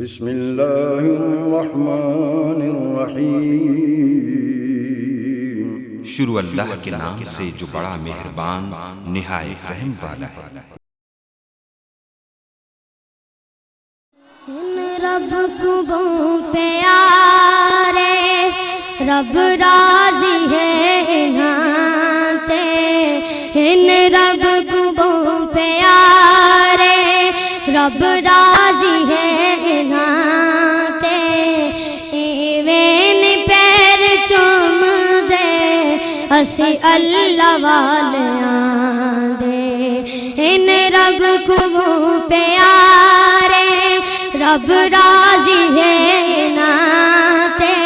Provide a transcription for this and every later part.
بسم اللہ الرحمن الرحیم۔ شروع اللہ کے نام سے جو بڑا مہربان نہایت رحم والا ہے۔ رب کو پیارے رب راضی ہے ناتے، ان رب کو پیارے رب راضی ہے ناتے، ایویں پیر چوم دے اسی اللہ والیاں دے، ان رب کو پیارے رب راضی ہے ناتے،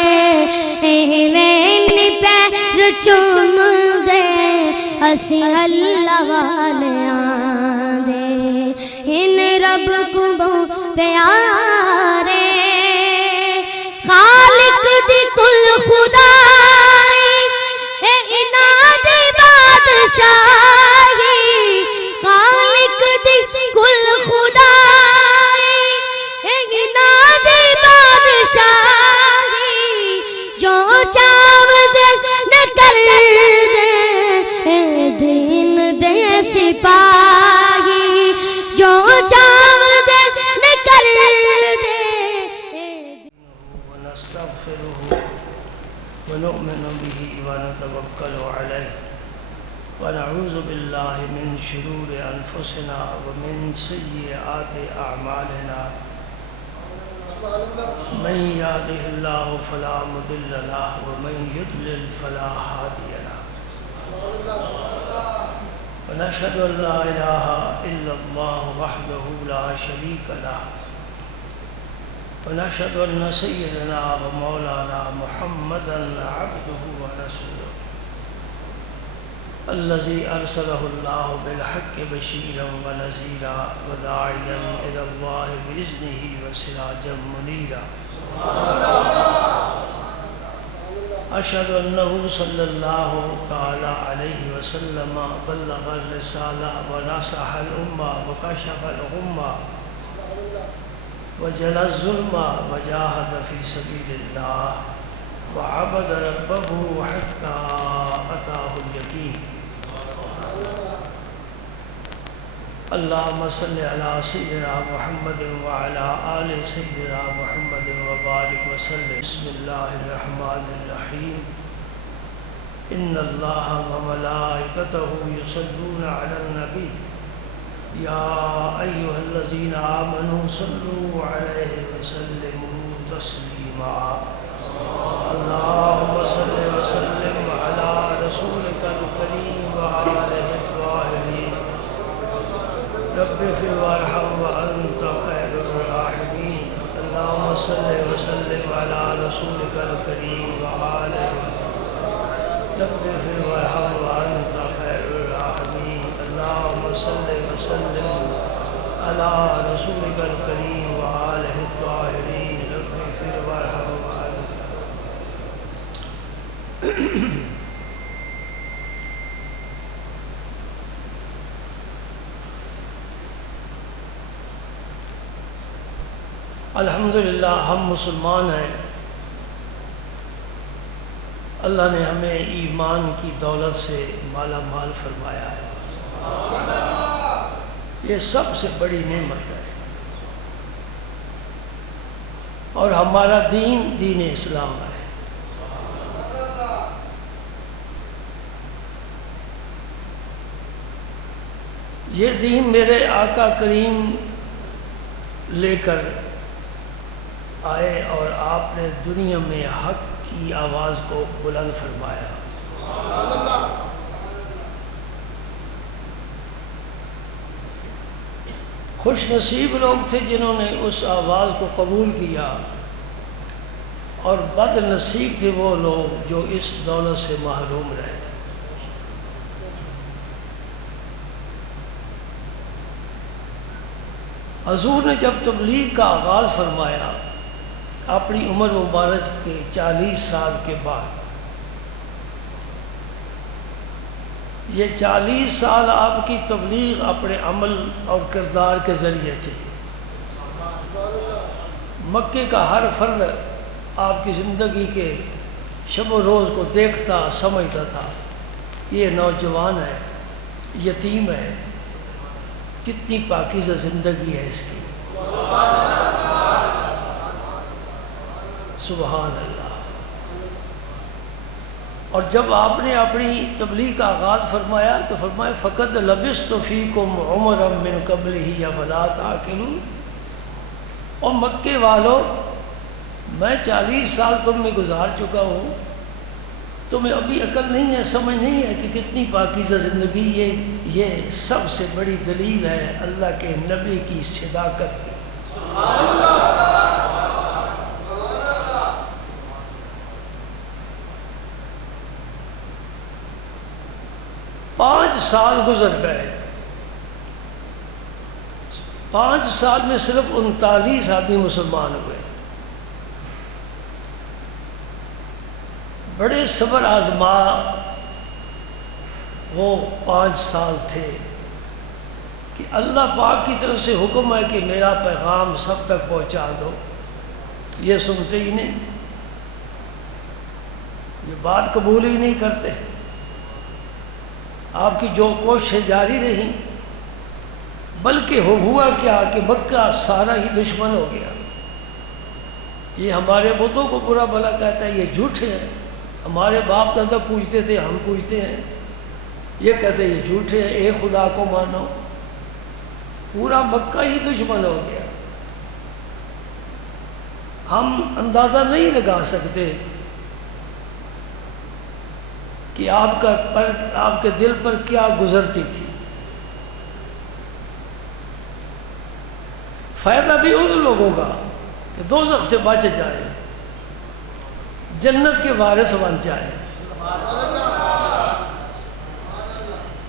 ایویں پیر چوم دے اسی اللہ والیاں دے، ان رب کو پیارے خالق دی کل خدائی اناد بادشاہی، خالق دی کل خدائی اناد بادشاہی، جو چاو دے نہ کر دے دین دے سپاہی، جو چاو دے نہ کر دے۔ ونستغفره ونؤمن به ونتوکل علیہ ونعوذ باللہ من شرور انفسنا ومن سیئات اعمالنا، من یهده اللہ فلا مضل له ومن یضلل فلا هادی له، ونشهد ان لا الہ الا اللہ وحدہ لا شریک له، ونشهد ان سیدنا ومولانا محمدا عبده ورسوله الذي ارسله الله بالحق بشيرا ونذيرا وداعيا الى الله باذنه وسراجا منيرا، اشهد انه صلى الله تعالى عليه وسلم بلغ الرساله ونصح الامه وكشف الغمه وجل الظلم وجاهد في سبيل الله وعبد ربه حتى أتاه اليقين، اللهم صل على سيدنا محمد وعلى آل سيدنا محمد وبارك وسلم۔ بسم الله الرحمن الرحيم، إن الله وملائكته يصلون على النبي يا أيها الذين آمنوا صلوا عليه وسلموا تسليما، اللهم صل وسلم على رسولك الكريم وآله الطاهرين، رب اغفر وارحم وأنت خير الراحمين، اللهم صل وسلم على رسولك الكريم وآله رب اغفر وارحم وأنت خير الراحمين، اللهم صل وسلم على رسولك الكريم وآله الطاهرين، رب اغفر وارحم وأنت۔ الحمدللہ ہم مسلمان ہیں، اللہ نے ہمیں ایمان کی دولت سے مالا مال فرمایا ہے، یہ سب سے بڑی نعمت ہے، اور ہمارا دین دین اسلام ہے۔ یہ دین میرے آقا کریم لے کر آئے اور آپ نے دنیا میں حق کی آواز کو بلند فرمایا، خوش نصیب لوگ تھے جنہوں نے اس آواز کو قبول کیا، اور بد نصیب تھے وہ لوگ جو اس دولت سے محروم رہے۔ حضور نے جب تبلیغ کا آغاز فرمایا اپنی عمر مبارک کے 40 سال کے بعد، یہ 40 سال آپ کی تبلیغ اپنے عمل اور کردار کے ذریعے تھی۔ مکے کا ہر فرد آپ کی زندگی کے شب و روز کو دیکھتا سمجھتا تھا، یہ نوجوان ہے، یتیم ہے، کتنی پاکیزہ زندگی ہے اس کی، سبحان اللہ۔ اور جب آپ نے اپنی تبلیغ کا آغاز فرمایا تو فرمایا فقد لبثت فیکم عمرا من قبلہ افلا تعقلون، اور مکے والوں میں 40 سال تم میں گزار چکا ہوں، تمہیں ابھی عقل نہیں ہے، سمجھ نہیں ہے کہ کتنی پاکیزہ زندگی یہ سب سے بڑی دلیل ہے اللہ کے نبی کی صداقت کی۔ 5 سال گزر گئے، 5 سال میں صرف 39 آدمی مسلمان ہوئے۔ بڑے صبر آزما وہ 5 سال تھے کہ اللہ پاک کی طرف سے حکم ہے کہ میرا پیغام سب تک پہنچا دو، یہ سنتے ہی نہیں، یہ بات قبول ہی نہیں کرتے۔ آپ کی جو کوششیں جاری رہیں، بلکہ ہوا کیا کہ مکہ سارا ہی دشمن ہو گیا۔ یہ ہمارے بتوں کو برا بھلا کہتا ہے، یہ جھوٹے ہیں، ہمارے باپ دادا پوچھتے تھے ہم پوچھتے ہیں، یہ کہتے ہیں یہ جھوٹے ہیں، ایک خدا کو مانو۔ پورا مکہ ہی دشمن ہو گیا۔ ہم اندازہ نہیں لگا سکتے کہ آپ کے دل پر کیا گزرتی تھی۔ فائدہ بھی ان لوگوں کا کہ دوزخ سے بچ جائے، جنت کے وارث بن جائے،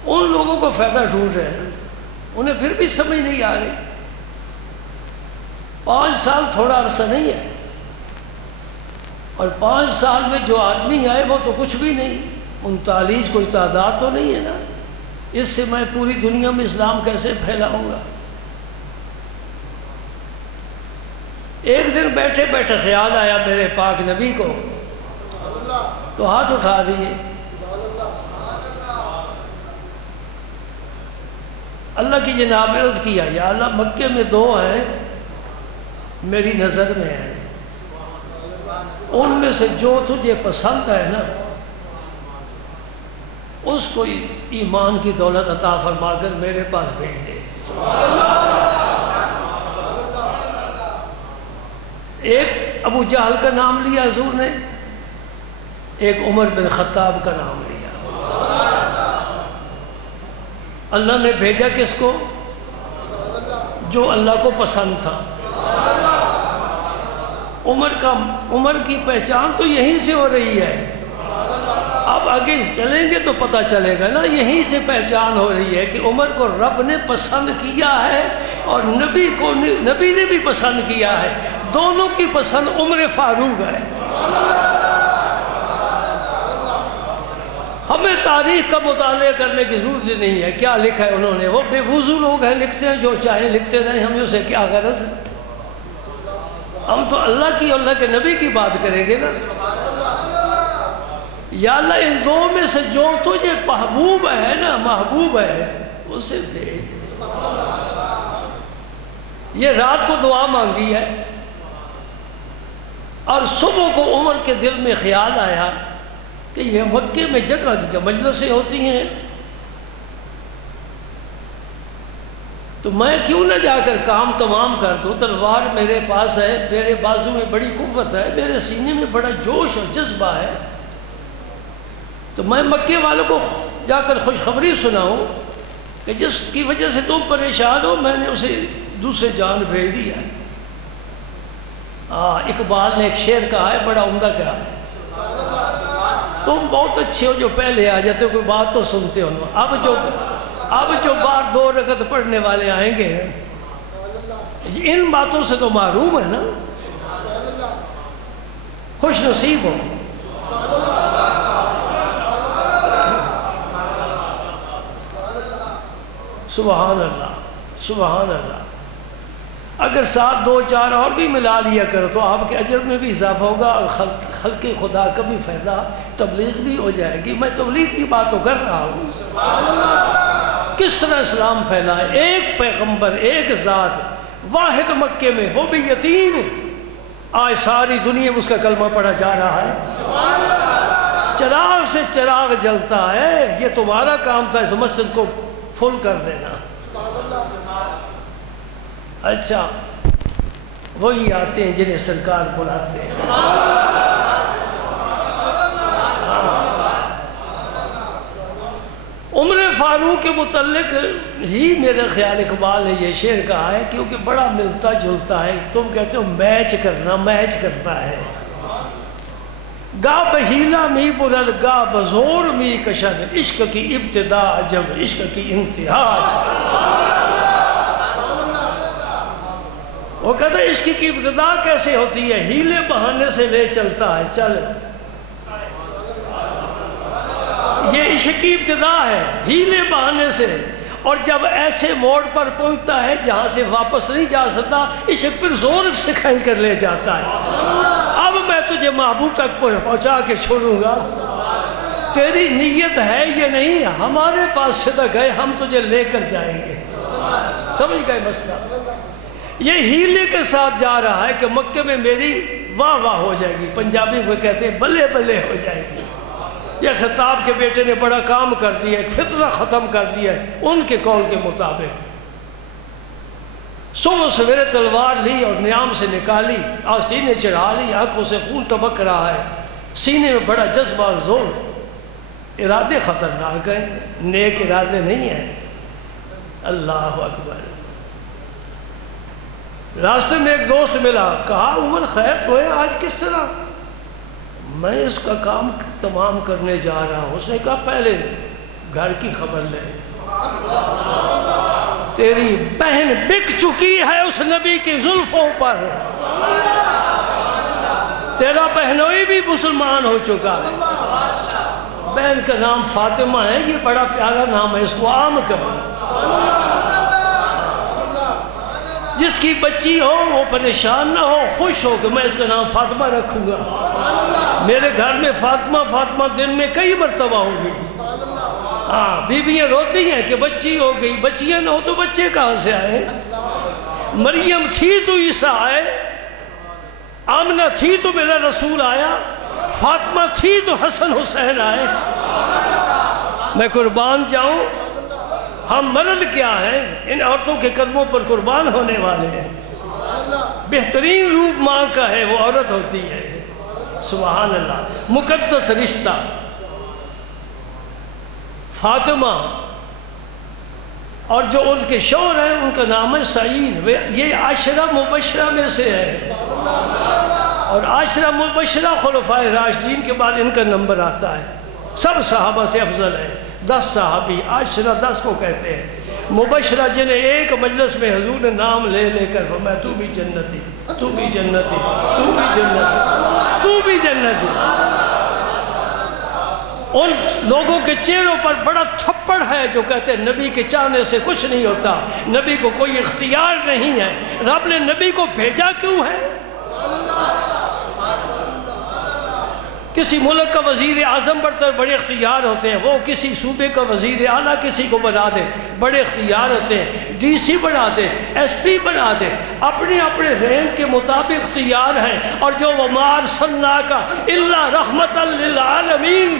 ان لوگوں کو فائدہ ڈھونڈ رہے ہیں، انہیں پھر بھی سمجھ نہیں آ رہی۔ 5 سال تھوڑا عرصہ نہیں ہے، اور 5 سال میں جو آدمی آئے وہ تو کچھ بھی نہیں، 39 کوئی تعداد تو نہیں ہے نا، اس سے میں پوری دنیا میں اسلام کیسے پھیلاؤں گا۔ ایک دن بیٹھے بیٹھے خیال آیا میرے پاک نبی کو، تو ہاتھ اٹھا دیے، اللہ کی جناب عرض کیا، یا اللہ مکے میں 2 ہیں میری نظر میں ہیں، ان میں سے جو تجھے پسند ہے نا اس کو ایمان کی دولت عطا فرما کر میرے پاس بھیج دے۔ ایک ابو جہل کا نام لیا حضور نے، ایک عمر بن خطاب کا نام لیا۔ اللہ نے بھیجا کس کو؟ جو اللہ کو پسند تھا۔ عمر کی پہچان تو یہیں سے ہو رہی ہے، اب آگے چلیں گے تو پتہ چلے گا نا، یہیں سے پہچان ہو رہی ہے کہ عمر کو رب نے پسند کیا ہے اور نبی نے بھی پسند کیا ہے، دونوں کی پسند عمر فاروق ہے۔ ہمیں تاریخ کا مطالعہ کرنے کی ضرورت نہیں ہے، کیا لکھا ہے انہوں نے، وہ بے وضو لوگ ہیں، لکھتے ہیں جو چاہیں لکھتے رہیں، ہمیں اسے کیا غرض ہے۔ ہم تو اللہ کی، اللہ کے نبی کی بات کریں گے نا۔ یا اللہ ان 2 میں سے جو تجھے محبوب ہے نا، محبوب ہے، اسے بھیج۔ یہ رات کو دعا مانگی ہے، اور صبح کو عمر کے دل میں خیال آیا کہ یہ مکے میں جگہ جگہ مجلسیں ہوتی ہیں، تو میں کیوں نہ جا کر کام تمام کر دوں، تلوار میرے پاس ہے، میرے بازو میں بڑی قوت ہے، میرے سینے میں بڑا جوش اور جذبہ ہے، تو میں مکے والوں کو جا کر خوشخبری سناؤں کہ جس کی وجہ سے تم پریشان ہو میں نے اسے دوسرے جان بھیج دیا۔ اقبال نے ایک شعر کہا ہے، بڑا عمدہ کہا ہے، تم بہت اچھے ہو جو پہلے آ جاتے ہو، کوئی بات تو سنتے ہو، اب جو بار 2 رکعت پڑھنے والے آئیں گے ان باتوں سے تو محروم ہے نا، خوش نصیب ہو۔ سبحان اللہ، سبحان اللہ۔ اگر ساتھ 2-4 اور بھی ملا لیا کرو تو آپ کے اجر میں بھی اضافہ ہوگا اور خلق خدا کا بھی فائدہ، تبلیغ بھی ہو جائے گی۔ میں تبلیغ کی بات تو کر رہا ہوں، کس طرح اسلام پھیلا ہے۔ ایک پیغمبر، ایک ذات، واحد مکے میں، وہ بھی یتیم، آج ساری دنیا میں اس کا کلمہ پڑھا جا رہا ہے۔ چراغ سے چراغ جلتا ہے، یہ تمہارا کام تھا اس مسجد کو فل کر دینا۔ اچھا، وہی آتے ہیں جنہیں سرکار بلاتے ہیں۔ عمر فاروق کے متعلق ہی میرے خیال اقبال نے یہ شعر کہا ہے، کیونکہ بڑا ملتا جلتا ہے۔ تم کہتے ہو میچ کرنا، میچ کرتا ہے۔ گا بہیلا می بلند، گا بزور می کشد، عشق کی ابتدا جب عشق کی انتہا۔ وہ کہتا ہے عشق کی ابتدا کیسے ہوتی ہے؟ ہیلے بہانے سے لے چلتا ہے، چل یہ عشق کی ابتدا ہے، ہیلے بہانے سے، اور جب ایسے موڑ پر پہنچتا ہے جہاں سے واپس نہیں جا سکتا، عشق پھر زور سے کھینچ کر لے جاتا ہے۔ اب میں تجھے محبوب تک پہنچا کے چھوڑوں گا، تیری نیت ہے یہ نہیں، ہمارے پاس سے تک گئے، ہم تجھے لے کر جائیں گے۔ سمجھ گئے مسئلہ؟ یہ ہیلے کے ساتھ جا رہا ہے کہ مکے میں میری واہ واہ ہو جائے گی، پنجابی میں کہتے ہیں بلے بلے ہو جائے گی۔ یہ خطاب کے بیٹے نے بڑا کام کر دیا، ایک فتنہ ختم کر دیا ہے ان کے قول کے مطابق۔ صبح سویرے تلوار لی اور نیام سے نکالی، سینے چڑھا لی، آنکھوں سے خون ٹپک رہا ہے، سینے میں بڑا جذبہ اور زور۔ ارادے خطرناک ہیں، نیک ارادے نہیں ہیں۔ اللہ اکبر۔ راستے میں ایک دوست ملا، کہا عمر خیر تو ہے آج کس طرح؟ میں اس کا کام تمام کرنے جا رہا ہوں۔ اس نے کہا پہلے گھر کی خبر لے، تیری بہن بک چکی ہے اس نبی کی زلفوں پر، تیرا بہنوئی بھی مسلمان ہو چکا ہے۔ بہن کا نام فاطمہ ہے، یہ بڑا پیارا نام ہے، اس کو عام کرو۔ جس کی بچی ہو وہ پریشان نہ ہو، خوش ہو کہ میں اس کا نام فاطمہ رکھوں گا۔ میرے گھر میں فاطمہ فاطمہ دن میں کئی مرتبہ ہوگی۔ ہاں، بیویاں روتی ہیں کہ بچی ہو گئی، بچیاں نہ ہو تو بچے کہاں سے آئے؟ مریم تھی تو عیسیٰ آئے، آمنہ تھی تو میرا رسول آیا، فاطمہ تھی تو حسن حسین آئے۔ میں قربان جاؤں، ہم مرد کیا ہیں، ان عورتوں کے قدموں پر قربان ہونے والے ہیں۔ بہترین روپ ماں کا ہے وہ عورت ہوتی ہے، سبحان اللہ۔ مقدس رشتہ فاطمہ، اور جو ان کے شوہر ہیں ان کا نام ہے سعید، یہ عاشرہ مبشرہ میں سے ہے، اور عاشرہ مبشرہ خلفائے راشدین کے بعد ان کا نمبر آتا ہے، سب صحابہ سے افضل ہے۔ 10 صحابی، عاشرہ 10 کو کہتے ہیں، مبشرہ جنہیں ایک مجلس میں حضور نے نام لے لے کر فرمایا تو بھی جنتی، تو بھی جنتی، تو بھی جنتی، تو بھی جنتی۔ ان لوگوں کے چہروں پر بڑا تھپڑ ہے جو کہتے ہیں نبی کے چاہنے سے کچھ نہیں ہوتا، نبی کو کوئی اختیار نہیں ہے۔ رب نے نبی کو بھیجا کیوں ہے؟ کسی ملک کا وزیر اعظم بڑھتا ہے، بڑے اختیار ہوتے ہیں، وہ کسی صوبے کا وزیر اعلیٰ کسی کو بنا دے، بڑے اختیار ہوتے ہیں، ڈی سی بنا دے، ایس پی بنا دے، اپنے اپنے رینک کے مطابق اختیار ہیں۔ اور جو وَمَا أَرْسَلْنَاكَ إِلَّا رَحْمَةً لِّلْعَالَمِينَ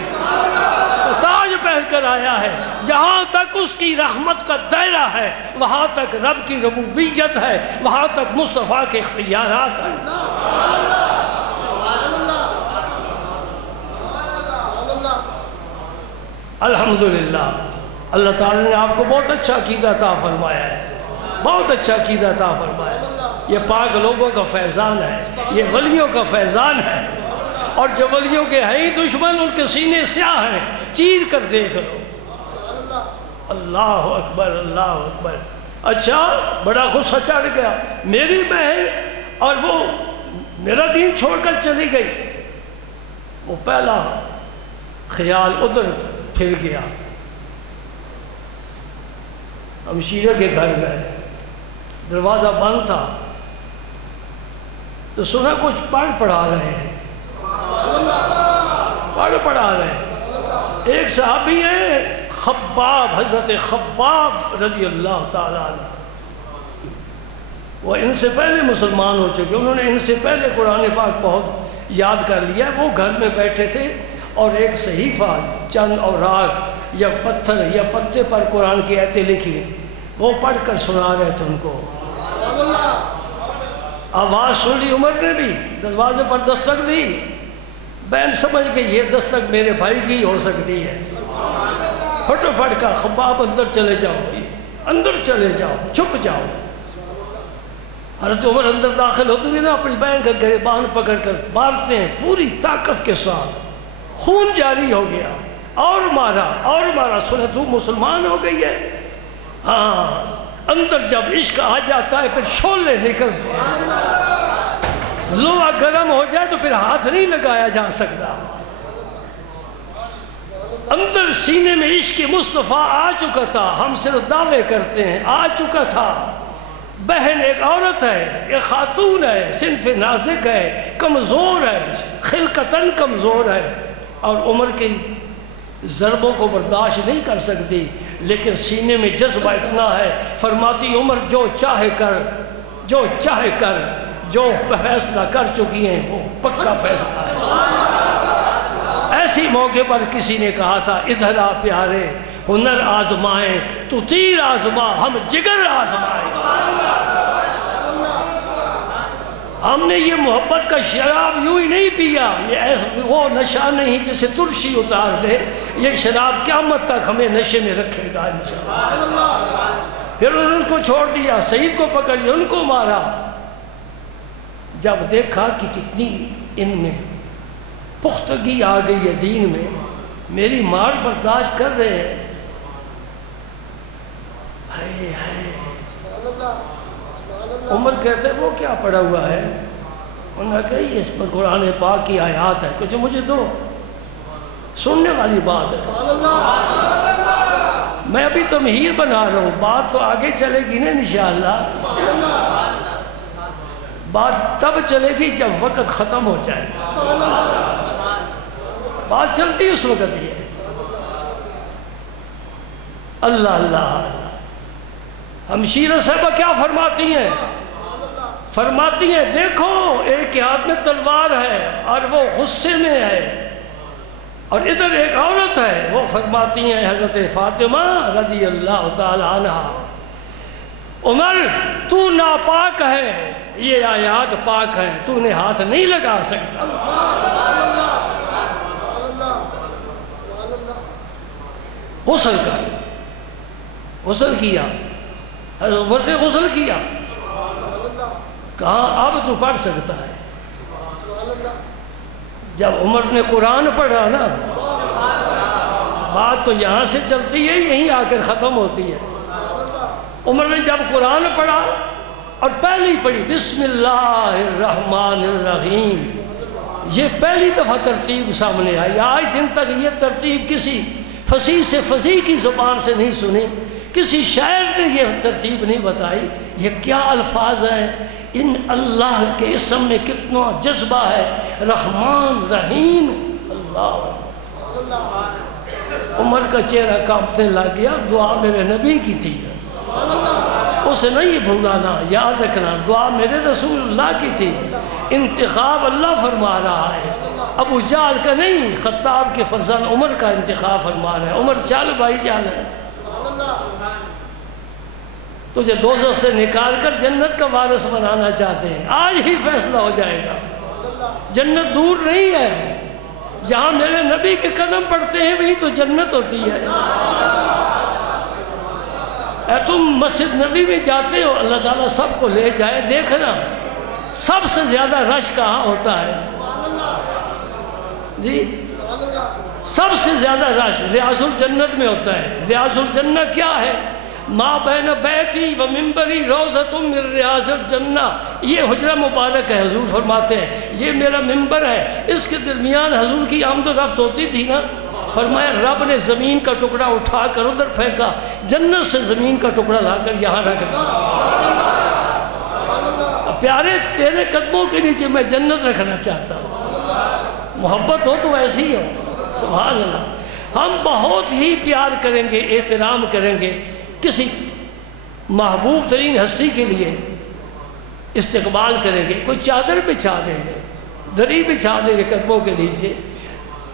تاج پہن کر آیا ہے، جہاں تک اس کی رحمت کا دائرہ ہے وہاں تک رب کی ربوبیت ہے، وہاں تک مصطفیٰ کے اختیارات ہیں۔ الحمدللہ، اللہ تعالیٰ نے آپ کو بہت اچھا عقیدہ عطا فرمایا ہے، بہت اچھا عقیدہ عطا فرمایا ہے۔ یہ پاک لوگوں کا فیضان ہے، یہ ولیوں کا فیضان ہے، اور جو ولیوں کے ہیں دشمن ان کے سینے سیاہ ہیں، چیر کر دیکھ لو۔ اللہ اکبر، اللہ اکبر۔ اچھا، بڑا غصہ چڑھ گیا، میری بہن اور وہ میرا دین چھوڑ کر چلی گئی۔ وہ پہلا خیال ادھر پھر گیا، ہم شیرہ کے گھر گئے، دروازہ بند تھا، تو سنا کچھ پڑھا رہے ہیں، پڑھا رہے ہیں۔ ایک صحابی ہے خباب، حضرت خباب رضی اللہ تعالیٰ عنہ، وہ ان سے پہلے مسلمان ہو چکے، انہوں نے ان سے پہلے قرآن پاک بہت یاد کر لیا۔ وہ گھر میں بیٹھے تھے اور ایک صحیفہ، چند اوراق یا پتھر یا پتے پر قرآن کی آیتیں لکھی، وہ پڑھ کر سنا رہے تھے ان کو۔ آواز سن لی عمر نے بھی، دروازے پر دستک دی، بہن سمجھ گئی یہ دستک میرے بھائی کی ہو سکتی ہے، فٹافٹ کا خباب اندر چلے جاؤ، اندر چلے جاؤ، چھپ جاؤ۔ حضرت عمر اندر داخل ہوتے ہوئے نا اپنی بہن کا گریبان پکڑ کر مارتے ہیں پوری طاقت کے ساتھ، خون جاری ہو گیا، اور مارا، سنا تو مسلمان ہو گئی ہے؟ ہاں، اندر جب عشق آ جاتا ہے پھر شعلے نکلتے ہیں، لوہا گرم ہو جائے تو پھر ہاتھ نہیں لگایا جا سکتا۔ اندر سینے میں عشق مصطفیٰ آ چکا تھا، ہم صرف دعوے کرتے ہیں، آ چکا تھا۔ بہن ایک عورت ہے، ایک خاتون ہے، صنف نازک ہے، کمزور ہے، خلقتاً کمزور ہے، اور عمر کی ضربوں کو برداشت نہیں کر سکتی، لیکن سینے میں جذبہ اتنا ہے، فرماتی عمر جو چاہے کر، جو چاہے کر، جو فیصلہ کر چکی ہیں وہ پکا فیصلہ ہے۔ ایسی موقع پر کسی نے کہا تھا ادھر آ پیارے، ہنر آزمائیں تو تیر آزما، ہم جگر آزمائیں۔ ہم نے یہ محبت کا شراب یوں ہی نہیں پیا، یہ وہ نشہ نہیں جسے ترشی اتار دے، یہ شراب قیامت تک ہمیں نشے میں رکھے گا انشاءاللہ۔ پھر انہوں نے ان کو چھوڑ دیا، سعید کو پکڑ لیا، ان کو مارا۔ جب دیکھا کہ کتنی ان میں پختگی آ گئی ہے دین میں، میری مار برداشت کر رہے ہیں، عمر کہتے ہیں وہ کیا پڑا ہوا ہے؟ انہوں نے کہا اس پر قرآن پاک کی آیات ہے، کچھ مجھے دو، سننے والی بات ہے، میں ابھی تمہید بنا رہا ہوں، بات تو آگے چلے گی نا انشاءاللہ، بات تب چلے گی جب وقت ختم ہو جائے، بات چلتی اس وقت ہی ہے۔ اللہ اللہ، ہمشیرہ صاحبہ کیا فرماتی ہیں؟ فرماتی ہیں دیکھو ایک کے ہاتھ میں تلوار ہے اور وہ غصے میں ہے، اور ادھر ایک عورت ہے، وہ فرماتی ہیں حضرت فاطمہ رضی اللہ تعالی عنہ، عمر تو ناپاک ہے، یہ آیات پاک ہیں، تو نے ہاتھ نہیں لگا سکتا۔ غسل کر، غسل کیا، حضرت عمر نے غسل کیا، کہاں اب تو پڑھ سکتا ہے۔ جب عمر نے قرآن پڑھا نا، بات تو یہاں سے چلتی ہے، یہیں آ کر ختم ہوتی ہے۔ عمر نے جب قرآن پڑھا اور پہلی پڑھی بسم اللہ الرحمن الرحیم، یہ پہلی دفعہ ترتیب سامنے آئی، آج دن تک یہ ترتیب کسی فصیح سے فصیح کی زبان سے نہیں سنی، کسی شاعر نے یہ ترتیب نہیں بتائی۔ یہ کیا الفاظ ہیں، ان اللہ کے اسم میں کتنا جذبہ ہے، رحمان رحیم اللہ۔ عمر کا چہرہ کانپنے لگ گیا، دعا میرے نبی کی تھی، اسے نہیں بھولانا، یاد رکھنا، دعا میرے رسول اللہ کی تھی، انتخاب اللہ فرما رہا ہے، ابو جہل کا نہیں، خطاب کے فرزند عمر کا انتخاب فرما رہا ہے۔ عمر چل بھائی چل ہے، تجھے دوزخ سے نکال کر جنت کا وارث بنانا چاہتے ہیں، آج ہی فیصلہ ہو جائے گا، جنت دور نہیں ہے، جہاں میرے نبی کے قدم پڑتے ہیں وہی تو جنت ہوتی ہے۔ اے تم مسجد نبی میں جاتے ہو، اللہ تعالیٰ سب کو لے جائے، دیکھنا سب سے زیادہ رش کہاں ہوتا ہے جی؟ سب سے زیادہ رش ریاض الجنت میں ہوتا ہے۔ ریاض الجنہ کیا ہے؟ ما بین بیتی و منبری روضۃ من ریاض الجنہ، یہ حجرہ مبارک ہے، حضور فرماتے ہیں یہ میرا منبر ہے، اس کے درمیان حضور کی آمد و رفت ہوتی تھی نا، فرمایا رب نے زمین کا ٹکڑا اٹھا کر ادھر پھینکا، جنت سے زمین کا ٹکڑا لا کر یہاں رکھ دیا۔ پیارے تیرے قدموں کے نیچے میں جنت رکھنا چاہتا ہوں۔ محبت ہو تو ایسی ہو، سبحان اللہ۔ ہم بہت ہی پیار کریں گے، احترام کریں گے، کسی محبوب ترین ہستی کے لیے استقبال کریں گے، کوئی چادر بچھا دیں گے، دری بچھا دیں گے قدموں کے نیچے،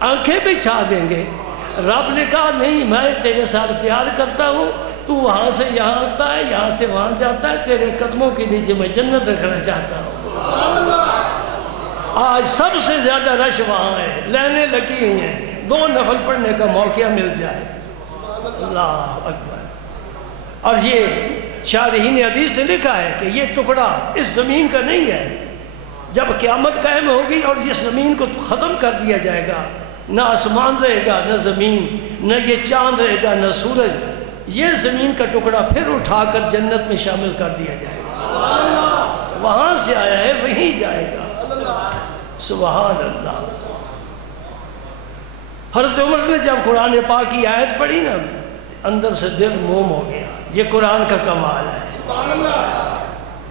آنکھیں بچھا دیں گے۔ رب نے کہا نہیں، میں تیرے ساتھ پیار کرتا ہوں، تو وہاں سے یہاں آتا ہے، یہاں سے وہاں جاتا ہے، تیرے قدموں کے نیچے میں جنت رکھنا چاہتا ہوں۔ آج سب سے زیادہ رش وہاں ہے، لائنیں لگی ہوئی ہیں، 2 نفل پڑھنے کا موقع مل جائے۔ اللہ اکبر۔ اور یہ شارحین حدیث نے لکھا ہے کہ یہ ٹکڑا اس زمین کا نہیں ہے، جب قیامت قائم ہوگی اور یہ زمین کو ختم کر دیا جائے گا، نہ آسمان رہے گا، نہ زمین، نہ یہ چاند رہے گا، نہ سورج، یہ زمین کا ٹکڑا پھر اٹھا کر جنت میں شامل کر دیا جائے گا۔ وہاں سے آیا ہے وہیں جائے گا۔ سبحان اللہ۔ حضرت عمر نے جب قرآن پاک کی آیت پڑھی نا، اندر سے دل موم ہو گیا۔ یہ قرآن کا کمال ہے،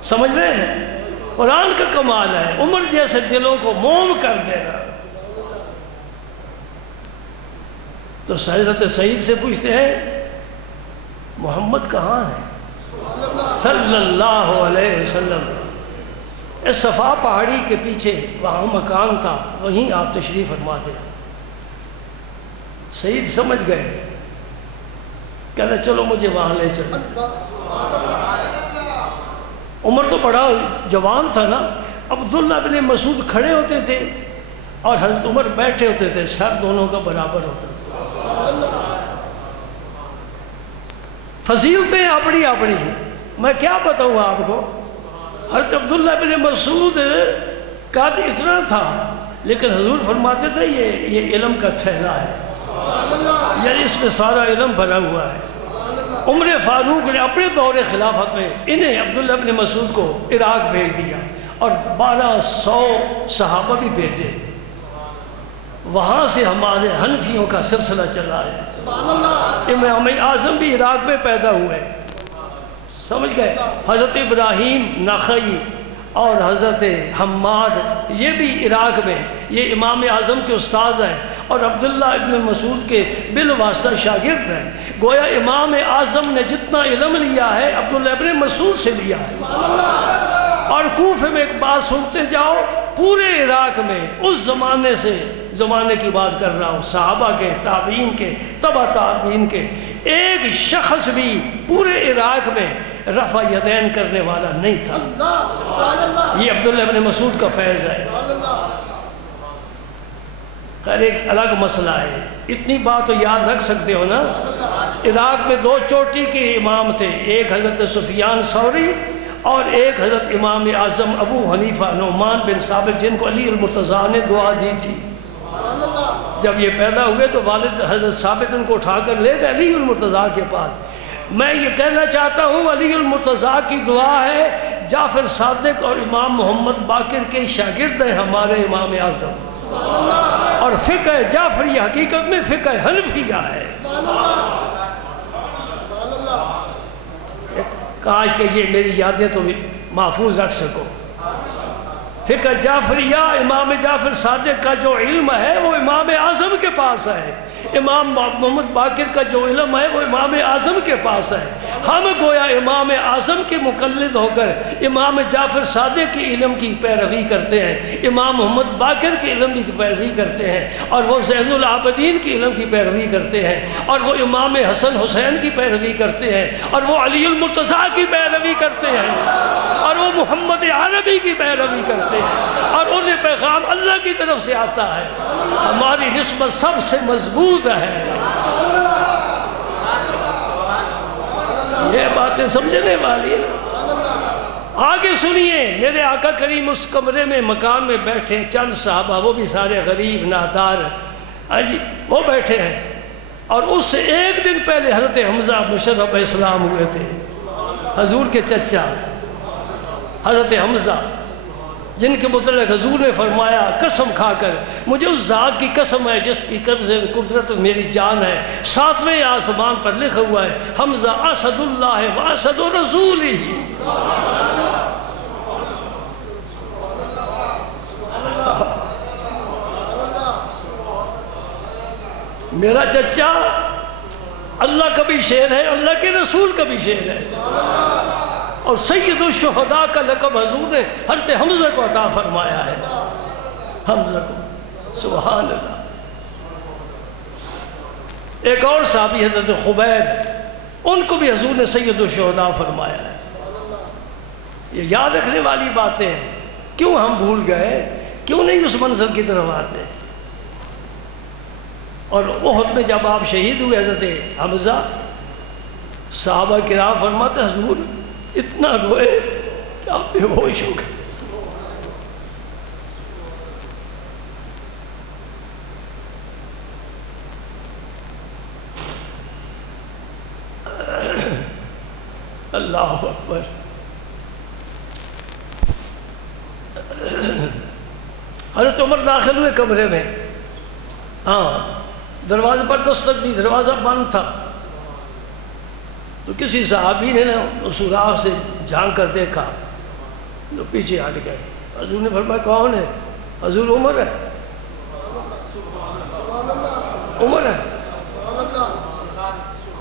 سمجھ رہے ہیں؟ قرآن کا کمال ہے، عمر جیسے دلوں کو موم کر دینا۔ تو حضرت سعید سے پوچھتے ہیں محمد کہاں ہے صلی اللہ علیہ وسلم؟ اس صفا پہاڑی کے پیچھے وہاں مکان تھا، وہیں آپ تشریف فرما دیں۔ سعید سمجھ گئے، کہنا چلو مجھے وہاں لے چلو۔ عمر تو بڑا جوان تھا نا، عبداللہ بن مسعود کھڑے ہوتے تھے اور حضرت عمر بیٹھے ہوتے تھے، سر دونوں کا برابر ہوتا تھا۔ فضیلتیں اپنی اپنی، میں کیا بتاؤں آپ کو۔ حضرت عبداللہ بن مسعود قد اتنا تھا، لیکن حضور فرماتے تھے یہ علم کا تھیلا ہے، یعنی اس میں سارا علم بھرا ہوا ہے۔ عمر فاروق نے اپنے دور خلافت میں انہیں عبداللہ بن مسعود کو عراق بھیج دیا اور 1200 صحابہ بھی بھیجے۔ وہاں سے ہمارے حنفیوں کا سلسلہ چلا ہے۔ امام اعظم بھی عراق میں پیدا ہوئے، سمجھ گئے؟ حضرت ابراہیم نخعی اور حضرت حماد یہ بھی عراق میں، یہ امام اعظم کے استاذ ہیں اور عبداللہ ابن مسعود کے بالواسطہ شاگرد ہیں۔ گویا امام اعظم نے جتنا علم لیا ہے عبداللہ ابن مسعود سے لیا ہے۔ اور کوفے میں ایک بات سنتے جاؤ، پورے عراق میں اس زمانے کی بات کر رہا ہوں، صحابہ کے، تابعین کے، تبع تابعین کے، ایک شخص بھی پورے عراق میں رفع یدین کرنے والا نہیں تھا۔ یہ عبداللہ ابن مسعود کا فیض ہے۔ خیر ایک الگ مسئلہ ہے، اتنی بات تو یاد رکھ سکتے ہو نا۔ عراق میں 2 چوٹی کے امام تھے، ایک حضرت سفیان ثوری اور ایک حضرت امام اعظم ابو حنیفہ نعمان بن ثابت، جن کو علی المرتضیٰ نے دعا دی تھی۔ جب یہ پیدا ہوئے تو والد حضرت ثابت ان کو اٹھا کر لے گئے علی المرتضیٰ کے پاس۔ میں یہ کہنا چاہتا ہوں علی المرتضیٰ کی دعا ہے، جعفر صادق اور امام محمد باقر کے شاگرد ہیں ہمارے امام اعظم، اور فقہ جعفری حقیقت میں فقہ حنفیہ ہے۔ کاش کہ یہ میری یادیں تو محفوظ رکھ سکو۔ فقہ جعفریہ، امام جعفر صادق کا جو علم ہے وہ امام اعظم کے پاس ہے، امام محمد باقر کا جو علم ہے وہ امام اعظم کے پاس ہے۔ ہم گویا امام اعظم کے مقلد ہو کر امام جعفر صادق کے علم کی پیروی کرتے ہیں، امام محمد باقر کے علم کی پیروی کرتے ہیں، اور وہ زین العابدین کے علم کی پیروی کرتے ہیں، اور وہ امام حسن حسین کی پیروی کرتے ہیں، اور وہ علی المرتضیٰ کی پیروی کرتے ہیں، اور وہ محمد عربی کی پیروی کرتے ہیں، اور انہیں پیغام اللہ کی طرف سے آتا ہے۔ ہماری نسبت سب سے مضبوط ہے۔ یہ باتیں سمجھنے والی ہیں۔ آگے سنیے، میرے آقا کریم اس کمرے میں مکان میں بیٹھے، چند صحابہ، وہ بھی سارے غریب نادار، وہ بیٹھے ہیں، اور اس سے 1 دن پہلے حضرت حمزہ مشرف اسلام ہوئے تھے، حضور کے چچا حضرت حمزہ، جن کے متعلق حضور نے فرمایا قسم کھا کر، مجھے اس ذات کی قسم ہے جس کی قبض قدرت میری جان ہے، 7ویں آسمان پر لکھا ہوا ہے حمزہ اسد اللہ و اسد رسولہ۔ میرا چچا اللہ کا بھی شیر ہے، اللہ کے رسول کا بھی شیر ہے، اور سید الشہداء کا لقب حضور نے حضرت حمزہ کو عطا فرمایا ہے، حمزہ کو، سبحان اللہ۔ ایک اور صحابی حضرت خبیب، ان کو بھی حضور نے سید الشہداء فرمایا ہے۔ یہ یاد رکھنے والی باتیں ہیں، کیوں ہم بھول گئے، کیوں نہیں اس منظر کی طرف آتے؟ اور احد میں جب آپ شہید ہوئے حضرت حمزہ، صحابہ کرام فرماتے حضور اتنا روئے کہ آپ بے ہوش ہو گئے۔ اللہ اکبر۔ حضرت عمر داخل ہوئے کمرے میں، ہاں دروازے پر دستک دی، دروازہ بند تھا، تو کسی صحابی نے نا سوراخ سے جھانک کر دیکھا تو پیچھے ہٹ گئے۔ حضور نے فرمایا کون ہے؟ حضور عمر ہے، عمر ہے،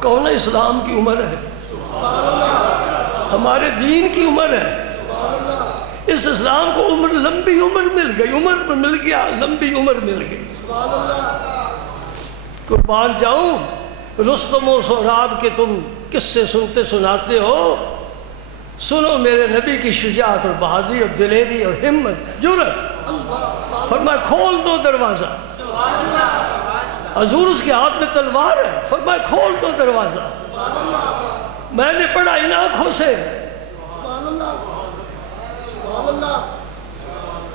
کون ہے؟ اسلام کی عمر ہے، ہمارے دین کی عمر ہے، اس اسلام کو عمر، لمبی عمر مل گئی، عمر مل گیا، لمبی عمر مل گئی۔ قربان جاؤں، رستم و سہراب کے تم قصے سنتے سناتے ہو، سنو میرے نبی کی شجاعت اور بہادری اور دلیری اور ہمت، جرأت۔ فرمایا کھول دو دروازہ، حضور اس کے ہاتھ میں تلوار ہے، فرمایا کھول دو دروازہ، میں نے پڑھا ان آنکھوں سے،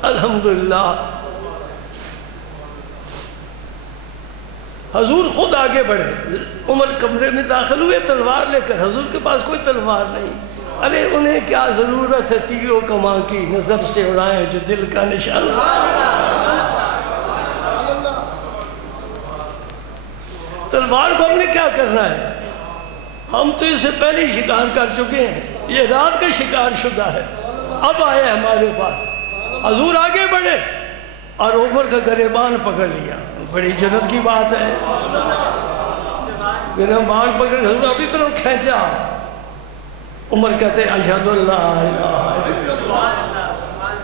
الحمدللہ۔ حضور خود آگے بڑھے، عمر کمرے میں داخل ہوئے تلوار لے کر، حضور کے پاس کوئی تلوار نہیں، ارے انہیں کیا ضرورت ہے تیروں کمان کی، نظر سے اڑائیں جو دل کا نشانہ۔ تلوار کو ہم نے کیا کرنا ہے؟ ہم تو اسے پہلے ہی شکار کر چکے ہیں، یہ رات کا شکار شدہ ہے، اب آئے ہمارے پاس۔ حضور آگے بڑھے اور عمر کا گریبان پکڑ لیا، بڑی جرات کی بات ہے، گریبان پکڑ حضور ابھی طرف کھینچا، عمر کہتے ہیں اشہد اللہ الہ الا اللہ، سبحان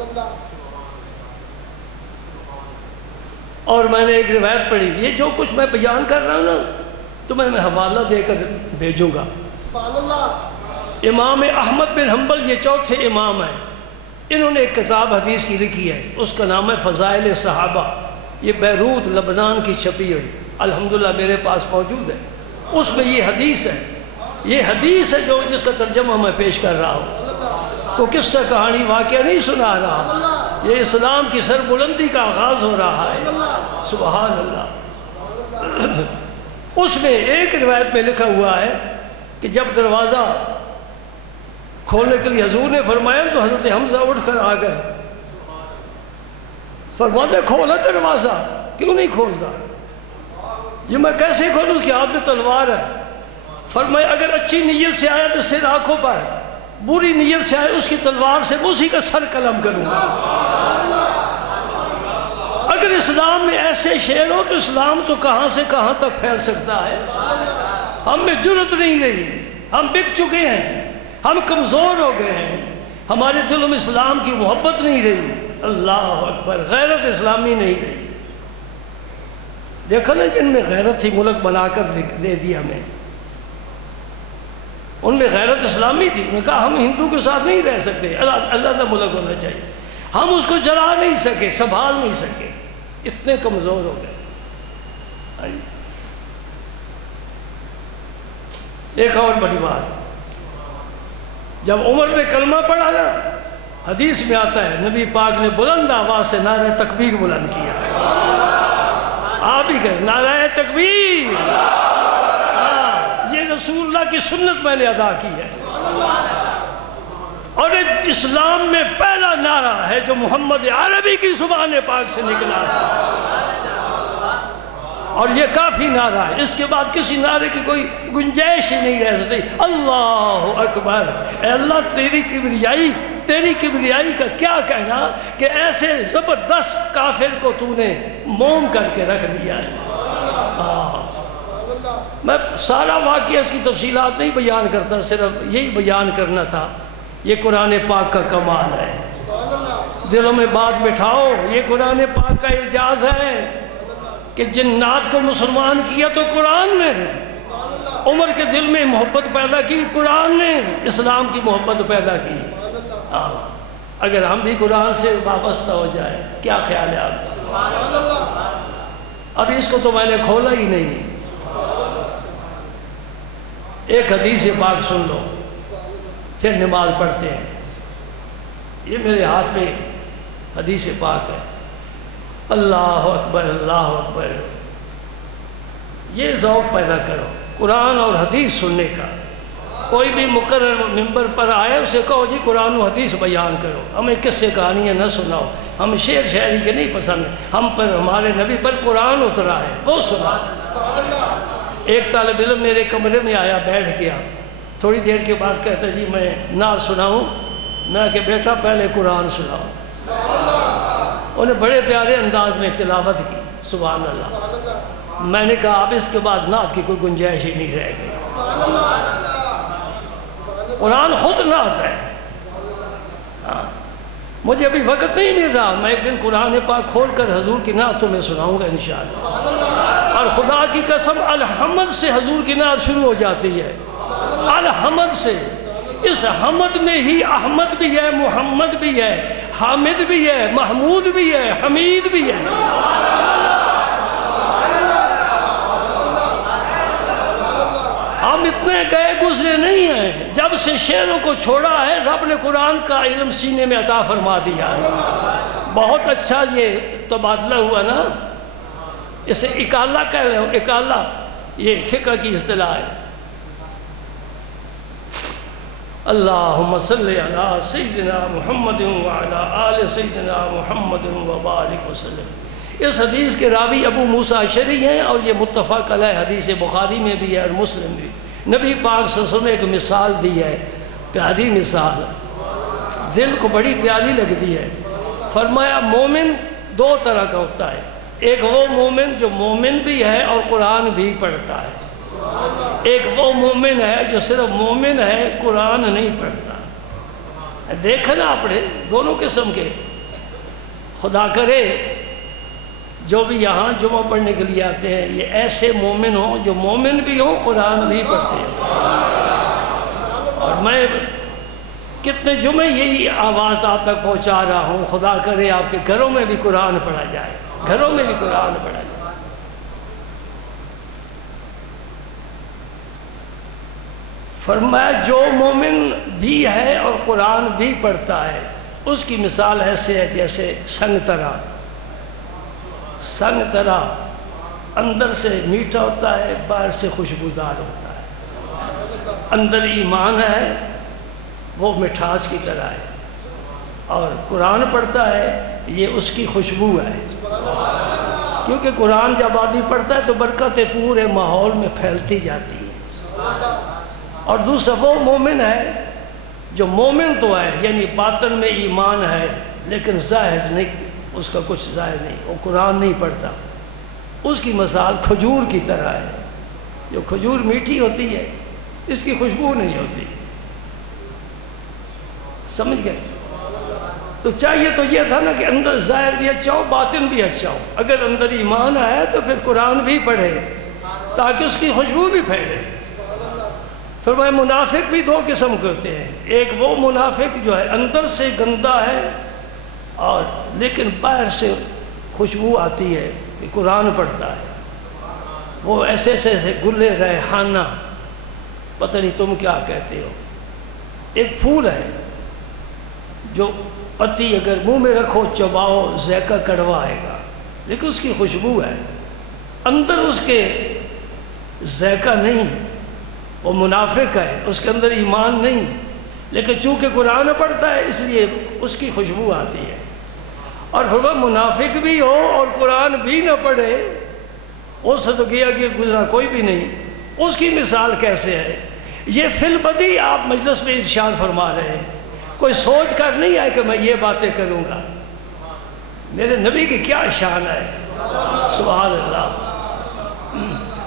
اللہ۔ اور میں نے ایک روایت پڑھی، یہ جو کچھ میں بیان کر رہا ہوں نا تمہیں میں حوالہ دے کر بھیجوں گا۔ امام احمد بن حنبل یہ چوتھے امام ہیں، انہوں نے ایک کتاب حدیث کی لکھی ہے، اس کا نام ہے فضائل صحابہ، یہ بیروت لبنان کی چھپی ہوئی، الحمدللہ میرے پاس موجود ہے۔ اس میں یہ حدیث ہے، یہ حدیث ہے جو جس کا ترجمہ میں پیش کر رہا ہوں، تو قصہ کہانی واقعہ نہیں سنا رہا، یہ اسلام کی سر بلندی کا آغاز ہو رہا ہے، سبحان اللہ۔ اس میں ایک روایت میں لکھا ہوا ہے کہ جب دروازہ کھولنے کے لیے حضور نے فرمایا تو حضرت حمزہ اٹھ کر آ گئے، فرماتے کھولا دروازہ، کیوں نہیں کھولتا؟ یہ میں کیسے کھولوں، اس کے ہاتھ میں تلوار ہے۔ فرمایا اگر اچھی نیت سے آیا تو سر آنکھوں پر، بری نیت سے آیا اس کی تلوار سے اسی کا سر قلم کروں گا۔ اگر اسلام میں ایسے شعر ہو تو اسلام تو کہاں سے کہاں تک پھیل سکتا ہے۔ ہم میں جرأت نہیں رہی، ہم بک چکے ہیں، ہم کمزور ہو گئے ہیں، ہمارے دلوں میں اسلام کی محبت نہیں رہی، اللہ اکبر، غیرت اسلامی نہیں رہی۔ دیکھا نا جن میں غیرت تھی ملک بنا کر دے دیا ہمیں، ان میں غیرت اسلامی تھی، انہوں نے کہا ہم ہندو کے ساتھ نہیں رہ سکتے، اللہ کا ملک ہونا چاہیے، ہم اس کو چلا نہیں سکے، سنبھال نہیں سکے، اتنے کمزور ہو گئے۔ ایک اور بڑی بات، جب عمر نے کلمہ پڑھا نا، حدیث میں آتا ہے نبی پاک نے بلند آواز سے نعرہ تکبیر بلند کیا، آپ ہی کہیں نعرہ تکبیر، یہ رسول اللہ کی سنت میں نے ادا کی ہے، اور اسلام میں پہلا نعرہ ہے جو محمد عربی کی زبان پاک سے نکلا ہے، اور یہ کافی نعرہ ہے، اس کے بعد کسی نعرے کی کوئی گنجائش ہی نہیں رہ سکتی۔ اللہ اکبر، اے اللہ تیری کبریائی تیری کبریائی کا کیا کہنا کہ ایسے زبردست کافر کو تو نے موم کر کے رکھ دیا ہے۔ میں سارا واقعہ اس کی تفصیلات نہیں بیان کرتا، صرف یہی بیان کرنا تھا، یہ قرآن پاک کا کمال ہے۔ دلوں میں بات بٹھاؤ، یہ قرآن پاک کا اعجاز ہے کہ جنات کو مسلمان کیا تو قرآن نے، عمر کے دل میں محبت پیدا کی قرآن نے، اسلام کی محبت پیدا کی۔ اگر ہم بھی قرآن سے وابستہ ہو جائیں، کیا خیال ہے آپ؟ ابھی اس کو تو میں نے کھولا ہی نہیں۔ ایک حدیث پاک سن لو، پھر نماز پڑھتے ہیں۔ یہ میرے ہاتھ میں حدیث پاک ہے۔ اللہ اکبر، اللہ اکبر۔ یہ ذوق پیدا کرو قرآن اور حدیث سننے کا۔ کوئی بھی مقرر ممبر پر آئے اسے کہو جی قرآن و حدیث بیان کرو، ہمیں قصے کہانیاں نہ سناؤ، ہم شعر شاعری کے نہیں پسند، ہم پر ہمارے نبی پر قرآن اترا ہے وہ سنا۔ ایک طالب علم میرے کمرے میں آیا، بیٹھ گیا، تھوڑی دیر کے بعد کہتا جی میں نعت سناؤں؟ میں کہ بیٹا پہلے قرآن سناؤ۔ انہیں بڑے پیارے انداز میں تلاوت کی، سبحان اللہ۔ میں نے کہا اب اس کے بعد نعت کی کوئی گنجائش ہی نہیں رہ گئی، قرآن خود نعت ہے۔ مجھے ابھی وقت نہیں مل رہا، میں ایک دن قرآن پاک کھول کر حضور کی نعت تمہیں سناؤں گا انشاءاللہ۔ اور خدا کی قسم الحمد سے حضور کی نعت شروع ہو جاتی ہے، الحمد سے۔ اس حمد میں ہی احمد بھی ہے، محمد بھی ہے، حامد بھی ہے، محمود بھی ہے، حمید بھی ہے۔ ہم اتنے گئے گزرے نہیں ہیں، جب سے شعروں کو چھوڑا ہے رب نے قرآن کا علم سینے میں عطا فرما دیا ہے۔ بہت اچھا یہ تبادلہ ہوا نا، اسے اکالہ کہہ رہے ہو، اکالہ یہ فقہ کی اصطلاح ہے۔ اللہم صلی علی سیدنا محمد وعلی آل سیدنا محمد وبارک وسلم۔ اس حدیث کے راوی ابو موسیٰ اشعری ہیں اور یہ متفق علیہ حدیث بخاری میں بھی ہے اور مسلم بھی۔ نبی پاک صلی اللہ علیہ وسلم نے ایک مثال دی ہے، پیاری مثال، دل کو بڑی پیاری لگتی ہے۔ فرمایا مومن دو طرح کا ہوتا ہے، ایک وہ مومن جو مومن بھی ہے اور قرآن بھی پڑھتا ہے، ایک وہ مومن ہے جو صرف مومن ہے قرآن نہیں پڑھتا۔ دیکھا نا آپ نے دونوں قسم کے۔ خدا کرے جو بھی یہاں جمعہ پڑھنے کے لیے آتے ہیں یہ ایسے مومن ہوں جو مومن بھی ہوں قرآن بھی پڑھتے ہیں۔ اور میں کتنے جمعے یہی آواز آپ تک پہنچا رہا ہوں، خدا کرے آپ کے گھروں میں بھی قرآن پڑھا جائے، گھروں میں بھی قرآن پڑھا جائے۔ فرمایا جو مومن بھی ہے اور قرآن بھی پڑھتا ہے اس کی مثال ایسے ہے جیسے سنگترا۔ سنگترا اندر سے میٹھا ہوتا ہے، باہر سے خوشبودار ہوتا ہے۔ اندر ایمان ہے وہ مٹھاس کی طرح ہے، اور قرآن پڑھتا ہے یہ اس کی خوشبو ہے، کیونکہ قرآن جب آدمی پڑھتا ہے تو برکتیں پورے ماحول میں پھیلتی جاتی ہیں۔ اور دوسرا وہ مومن ہے جو مومن تو ہے یعنی باطن میں ایمان ہے لیکن ظاہر نہیں، اس کا کچھ ظاہر نہیں، وہ قرآن نہیں پڑھتا۔ اس کی مثال کھجور کی طرح ہے، جو کھجور میٹھی ہوتی ہے اس کی خوشبو نہیں ہوتی، سمجھ گئے؟ تو چاہیے تو یہ تھا نا کہ اندر ظاہر بھی اچھا ہو باطن بھی اچھا ہو۔ اگر اندر ایمان ہے تو پھر قرآن بھی پڑھے تاکہ اس کی خوشبو بھی پھیلے۔ فرمایا منافق بھی دو قسم کے ہوتے ہیں، ایک وہ منافق جو ہے اندر سے گندا ہے اور لیکن باہر سے خوشبو آتی ہے کہ قرآن پڑھتا ہے، وہ ایسے ایسے گلے ریحانہ، پتہ نہیں تم کیا کہتے ہو، ایک پھول ہے جو پتی اگر منہ میں رکھو چباؤ ذائقہ کڑوا آئے گا لیکن اس کی خوشبو ہے، اندر اس کے ذائقہ نہیں، وہ منافق ہے، اس کے اندر ایمان نہیں، لیکن چونکہ قرآن پڑھتا ہے اس لیے اس کی خوشبو آتی ہے۔ اور فرمایا منافق بھی ہو اور قرآن بھی نہ پڑھے، اس سے تو گیا کہ گزرا کوئی بھی نہیں، اس کی مثال کیسے ہے؟ یہ فی البدی آپ مجلس میں ارشاد فرما رہے ہیں، کوئی سوچ کر نہیں آئے کہ میں یہ باتیں کروں گا. میرے نبی کی کیا شان ہے, سبحان اللہ.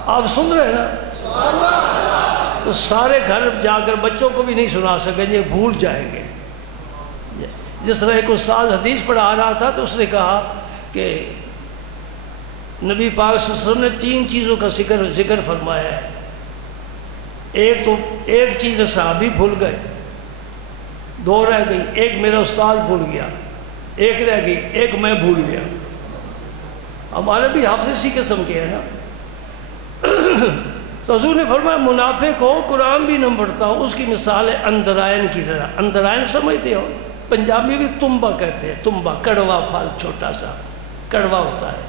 آپ سن رہے ہیں نا, تو سارے گھر جا کر بچوں کو بھی نہیں سنا سکیں گے, بھول جائیں گے. جس طرح ایک استاد حدیث پڑھا رہا تھا تو اس نے کہا کہ نبی پاک صلی اللہ علیہ وسلم نے 3 چیزوں کا ذکر فرمایا ہے. ایک چیز صحابی بھول گئے, 2 رہ گئی, ایک میرا استاد بھول گیا, ایک رہ گئی, ایک میں بھول گیا. ہمارے بھی حافظ اسی قسم کے ہیں نا. تو حضور نے فرمایا منافق ہو, قرآن بھی نہ پڑھتا ہو, اس کی مثال ہے اندرائن کی طرح. اندرائن سمجھتے ہو, پنجابی بھی تمبا کہتے ہیں, تمبا کڑوا پھل, چھوٹا سا کڑوا ہوتا ہے,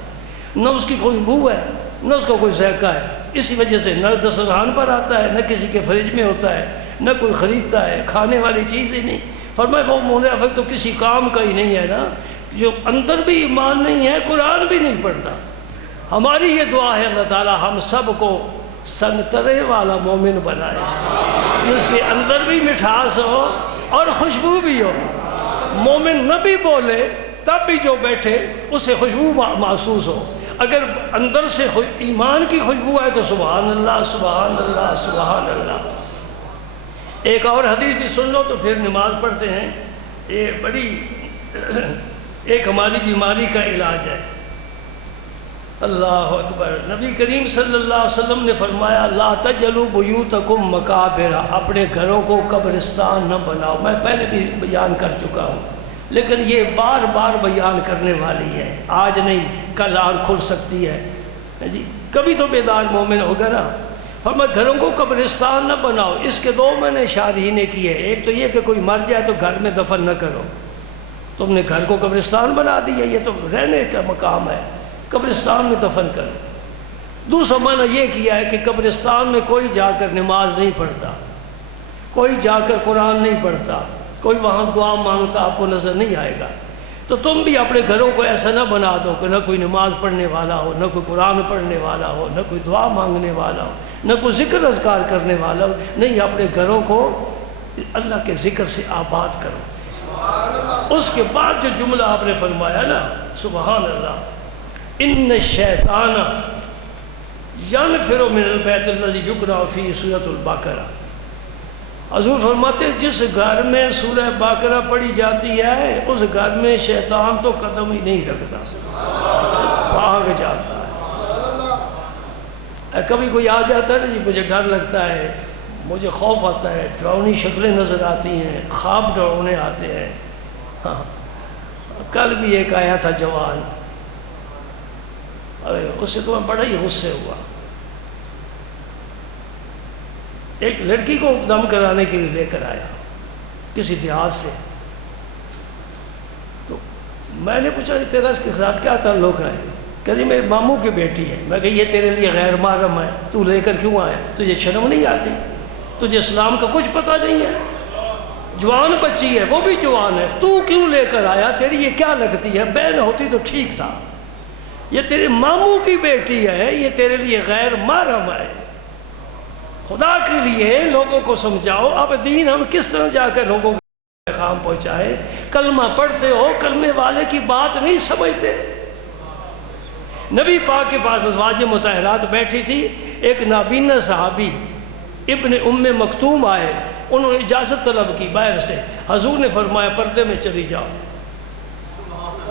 نہ اس کی کوئی بو ہے نہ اس کا کوئی ذائقہ ہے. اسی وجہ سے نہ دسترخوان پر آتا ہے, نہ کسی کے فریج میں ہوتا ہے, نہ کوئی خریدتا ہے, کھانے والی چیز ہی نہیں. فرمایا وہ منافق تو کسی کام کا ہی نہیں ہے نا, جو اندر بھی ایمان نہیں ہے, قرآن بھی نہیں پڑھتا. ہماری یہ دعا ہے اللہ تعالی ہم سب کو سنگترے والا مومن بنائے, جس کے اندر بھی مٹھاس ہو اور خوشبو بھی ہو. مومن نہ بھی بولے تب بھی جو بیٹھے اسے خوشبو محسوس ہو. اگر اندر سے ایمان کی خوشبو آئے تو سبحان اللہ سبحان اللہ سبحان اللہ. ایک اور حدیث بھی سن لو تو پھر نماز پڑھتے ہیں. یہ بڑی ایک ہماری بیماری کا علاج ہے. اللہ اکبر. نبی کریم صلی اللہ علیہ وسلم نے فرمایا لا تجعلوا بیوتکم مقابر, اپنے گھروں کو قبرستان نہ بناؤ. میں پہلے بھی بیان کر چکا ہوں, لیکن یہ بار بار بیان کرنے والی ہے. آج نہیں کل آنکھ کھل سکتی ہے جی, کبھی تو بیدار مومن ہوگا نا. فرمایا گھروں کو قبرستان نہ بناؤ. اس کے 2 میں نے شارحین کیے. ایک تو یہ کہ کوئی مر جائے تو گھر میں دفن نہ کرو, تم نے گھر کو قبرستان بنا دیا, یہ تو رہنے کا مقام ہے, قبرستان میں دفن کرو. دوسرا معنی یہ کیا ہے کہ قبرستان میں کوئی جا کر نماز نہیں پڑھتا, کوئی جا کر قرآن نہیں پڑھتا, کوئی وہاں دعا مانگتا آپ کو نظر نہیں آئے گا. تو تم بھی اپنے گھروں کو ایسا نہ بنا دو کہ نہ کوئی نماز پڑھنے والا ہو, نہ کوئی قرآن پڑھنے والا ہو, نہ کوئی دعا مانگنے والا ہو, نہ کوئی ذکر اذکار کرنے والا ہو. نہیں, اپنے گھروں کو اللہ کے ذکر سے آباد کرو. اس کے بعد جو جملہ آپ نے فرمایا نا, سبحان اللہ, ان الشیطان ینفر من البیت الذی یقرأ فیہ سورۃ البقرہ. حضور فرماتے جس گھر میں سورہ بقرہ پڑھی جاتی ہے اس گھر میں شیطان تو قدم ہی نہیں رکھتا, بھاگ جاتا ہے. کبھی کوئی آ جاتا ہے نا جی, مجھے ڈر لگتا ہے, مجھے خوف آتا ہے, ڈراؤنی شکلیں نظر آتی ہیں, خواب ڈراؤنے آتے ہیں. ہاں, کل بھی ایک آیا تھا جوان, اس سے تو میں بڑا ہی غصے ہوا. ایک لڑکی کو دم کرانے کے لیے لے کر آیا کسی دیہات سے. تو میں نے پوچھا تیرا اس کے ساتھ کیا تعلق ہے؟ کہ میرے ماموں کی بیٹی ہے. میں کہ یہ تیرے لیے غیر محرم ہے, تو لے کر کیوں آیا؟ تجھے شرم نہیں آتی؟ تجھے اسلام کا کچھ پتہ نہیں ہے؟ جوان بچی ہے, وہ بھی جوان ہے, تو کیوں لے کر آیا؟ تیری یہ کیا لگتی ہے؟ بہن ہوتی تو ٹھیک تھا, یہ تیرے ماموں کی بیٹی ہے, یہ تیرے لیے غیر محرم ہے. خدا کے لیے لوگوں کو سمجھاؤ. اب دین ہم کس طرح جا کر لوگوں کو پیغام پہنچائے؟ کلمہ پڑھتے ہو, کلمے والے کی بات نہیں سمجھتے. نبی پاک کے پاس ازواج مطہرات بیٹھی تھی. ایک نابینا صحابی ابن ام مکتوم آئے, انہوں نے اجازت طلب کی باہر سے. حضور نے فرمایا پردے میں چلی جاؤ.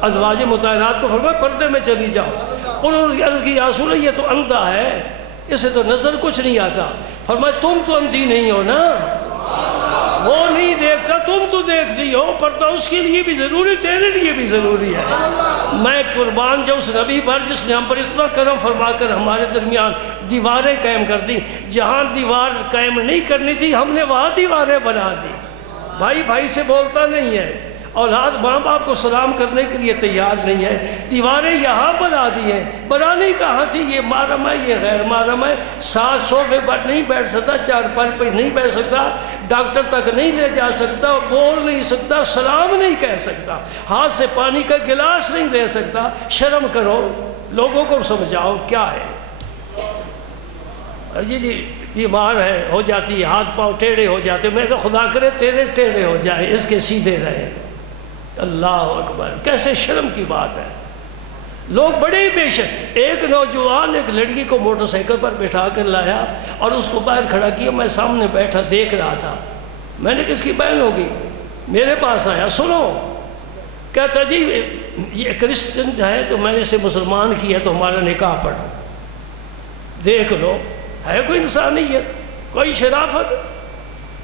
ازواج مطہرات کو فرمایا پردے میں چلی جاؤ. انہوں نے عرض کی یا رسول اللہ یہ تو اندھا ہے, اسے تو نظر کچھ نہیں آتا. فرمایا تم تو اندھی نہیں ہو نا, وہ نہیں دیکھتا, تم تو دیکھتی ہو. پردہ اس کے لیے بھی ضروری, تیرے لیے بھی ضروری ہے. میں قربان جو اس نبی پر جس نے ہم پر اتنا کرم فرما کر ہمارے درمیان دیواریں قائم کر دی. جہاں دیوار قائم نہیں کرنی تھی ہم نے وہاں دیواریں بنا دی. بھائی بھائی سے بولتا نہیں ہے, اولاد ماں باپ کو سلام کرنے کے لیے تیار نہیں ہے, دیواریں یہاں بنا دی ہیں. بنانی کہاں تھی؟ یہ محرم ہے, یہ غیر محرم ہے. 7 صوفے پر نہیں بیٹھ سکتا, 4 پل پہ نہیں بیٹھ سکتا, ڈاکٹر تک نہیں لے جا سکتا, بول نہیں سکتا, سلام نہیں کہہ سکتا, ہاتھ سے پانی کا گلاس نہیں لے سکتا. شرم کرو, لوگوں کو سمجھاؤ کیا ہے. جی بیمار ہے ہو جاتی ہے، ہاتھ پاؤں ٹیڑھے ہو جاتے، میں کہا خدا کرے تیرے ٹیڑھے ہو جائے، اس کے سیدھے رہے۔ اللہ اکبر، کیسے شرم کی بات ہے۔ لوگ بڑے ہی بے شک۔ ایک نوجوان ایک لڑکی کو موٹر سائیکل پر بٹھا کر لایا اور اس کو باہر کھڑا کیا، میں سامنے بیٹھا دیکھ رہا تھا، میں نے کس کی بہن ہوگی، میرے پاس آیا، سنو، کہتا جی یہ کرسچن ہے تو میں نے اسے مسلمان کیا تو ہمارا نکاح پڑھو، دیکھ لو، ہے کوئی انسانیت، کوئی شرافت،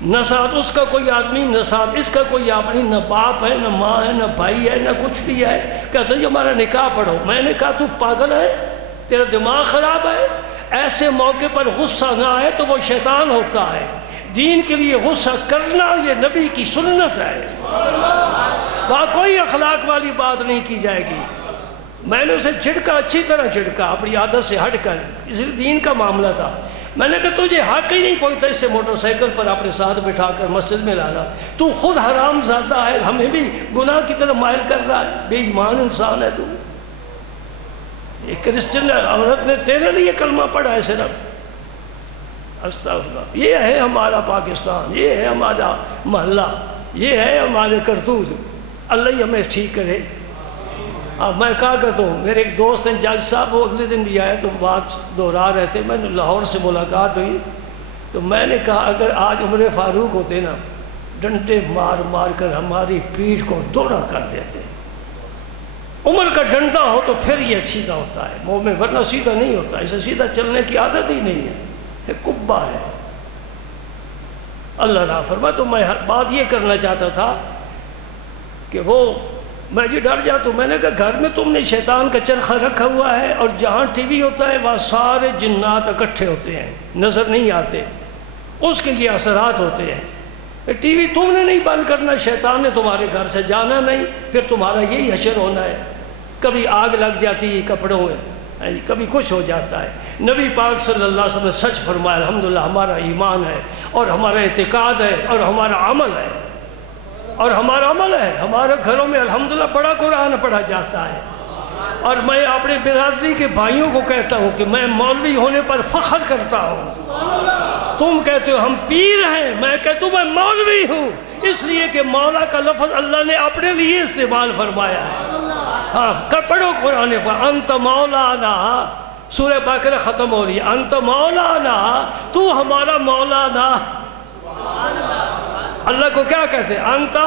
نساب اس کا کوئی آدمی، نساب اس کا کوئی آدمی، نہ باپ ہے نہ ماں ہے نہ بھائی ہے نہ کچھ بھی ہے، کہتا جی ہمارا نکاح پڑھو۔ میں نے کہا تو پاگل ہے، تیرا دماغ خراب ہے، ایسے موقع پر غصہ نہ آئے تو وہ شیطان ہوتا ہے۔ دین کے لیے غصہ کرنا یہ نبی کی سنت ہے، وہاں کوئی اخلاق والی بات نہیں کی جائے گی۔ میں نے اسے جھڑکا، اچھی طرح جھڑکا، اپنی عادت سے ہٹ کر، اس لیے دین کا معاملہ تھا۔ میں نے کہا تجھے حق ہی نہیں پہنچتا اسے موٹر سائیکل پر اپنے ساتھ بٹھا کر مسجد میں لانا، تو خود حرام زادہ ہے، ہمیں بھی گناہ کی طرف مائل کر رہا ہے، بے ایمان انسان ہے تو۔ ایک کرسچن عورت نے تیرے لیے کلمہ پڑھا ہے صرف، استغفر۔ یہ ہے ہمارا پاکستان، یہ ہے ہمارا محلہ، یہ ہے ہمارے کرتوت، اللہ ہی ہمیں ٹھیک کرے۔ اب میں کہا کرتا ہوں، میرے ایک دوست ہیں جج صاحب، وہ اگلے دن بھی آئے تو بات دہرا رہے تھے، میں نے لاہور سے ملاقات ہوئی تو میں نے کہا اگر آج عمر فاروق ہوتے نا، ڈنڈے مار مار کر ہماری پیٹھ کو دوڑا کر دیتے۔ عمر کا ڈنڈا ہو تو پھر یہ سیدھا ہوتا ہے، مومن، ورنہ سیدھا نہیں ہوتا، اسے سیدھا چلنے کی عادت ہی نہیں ہے، یہ کبا ہے۔ اللہ نہ فرمائے۔ تو میں بات یہ کرنا چاہتا تھا کہ وہ میں جی ڈر جاتا ہوں، میں نے کہا گھر میں تم نے شیطان کا چرخہ رکھا ہوا ہے اور جہاں ٹی وی ہوتا ہے وہاں سارے جنات اکٹھے ہوتے ہیں، نظر نہیں آتے، اس کے یہ اثرات ہوتے ہیں۔ ٹی وی تم نے نہیں بند کرنا، شیطان نے تمہارے گھر سے جانا نہیں، پھر تمہارا یہی حشر ہونا ہے۔ کبھی آگ لگ جاتی ہے کپڑوں میں، کبھی کچھ ہو جاتا ہے۔ نبی پاک صلی اللہ علیہ وسلم نے سچ فرمایا، الحمدللہ ہمارا ایمان ہے اور ہمارا اعتقاد ہے اور ہمارا عمل ہے، اور ہمارا عمل ہے، ہمارے گھروں میں الحمدللہ بڑا قرآن پڑھا جاتا ہے۔ اور میں اپنے برادری کے بھائیوں کو کہتا ہوں کہ میں مولوی ہونے پر فخر کرتا ہوں۔ تم کہتے ہو ہم پیر ہیں، میں کہتا ہوں میں مولوی ہوں، اس لیے کہ مولا کا لفظ اللہ نے اپنے لیے استعمال فرمایا ہے۔ ہاں پڑھو قرآن پر، انت مولانا، سورہ بقرہ ختم ہو رہی ہے، انت مولانا، تو ہمارا مولانا۔ اللہ کو کیا کہتے ہیں؟ انتا۔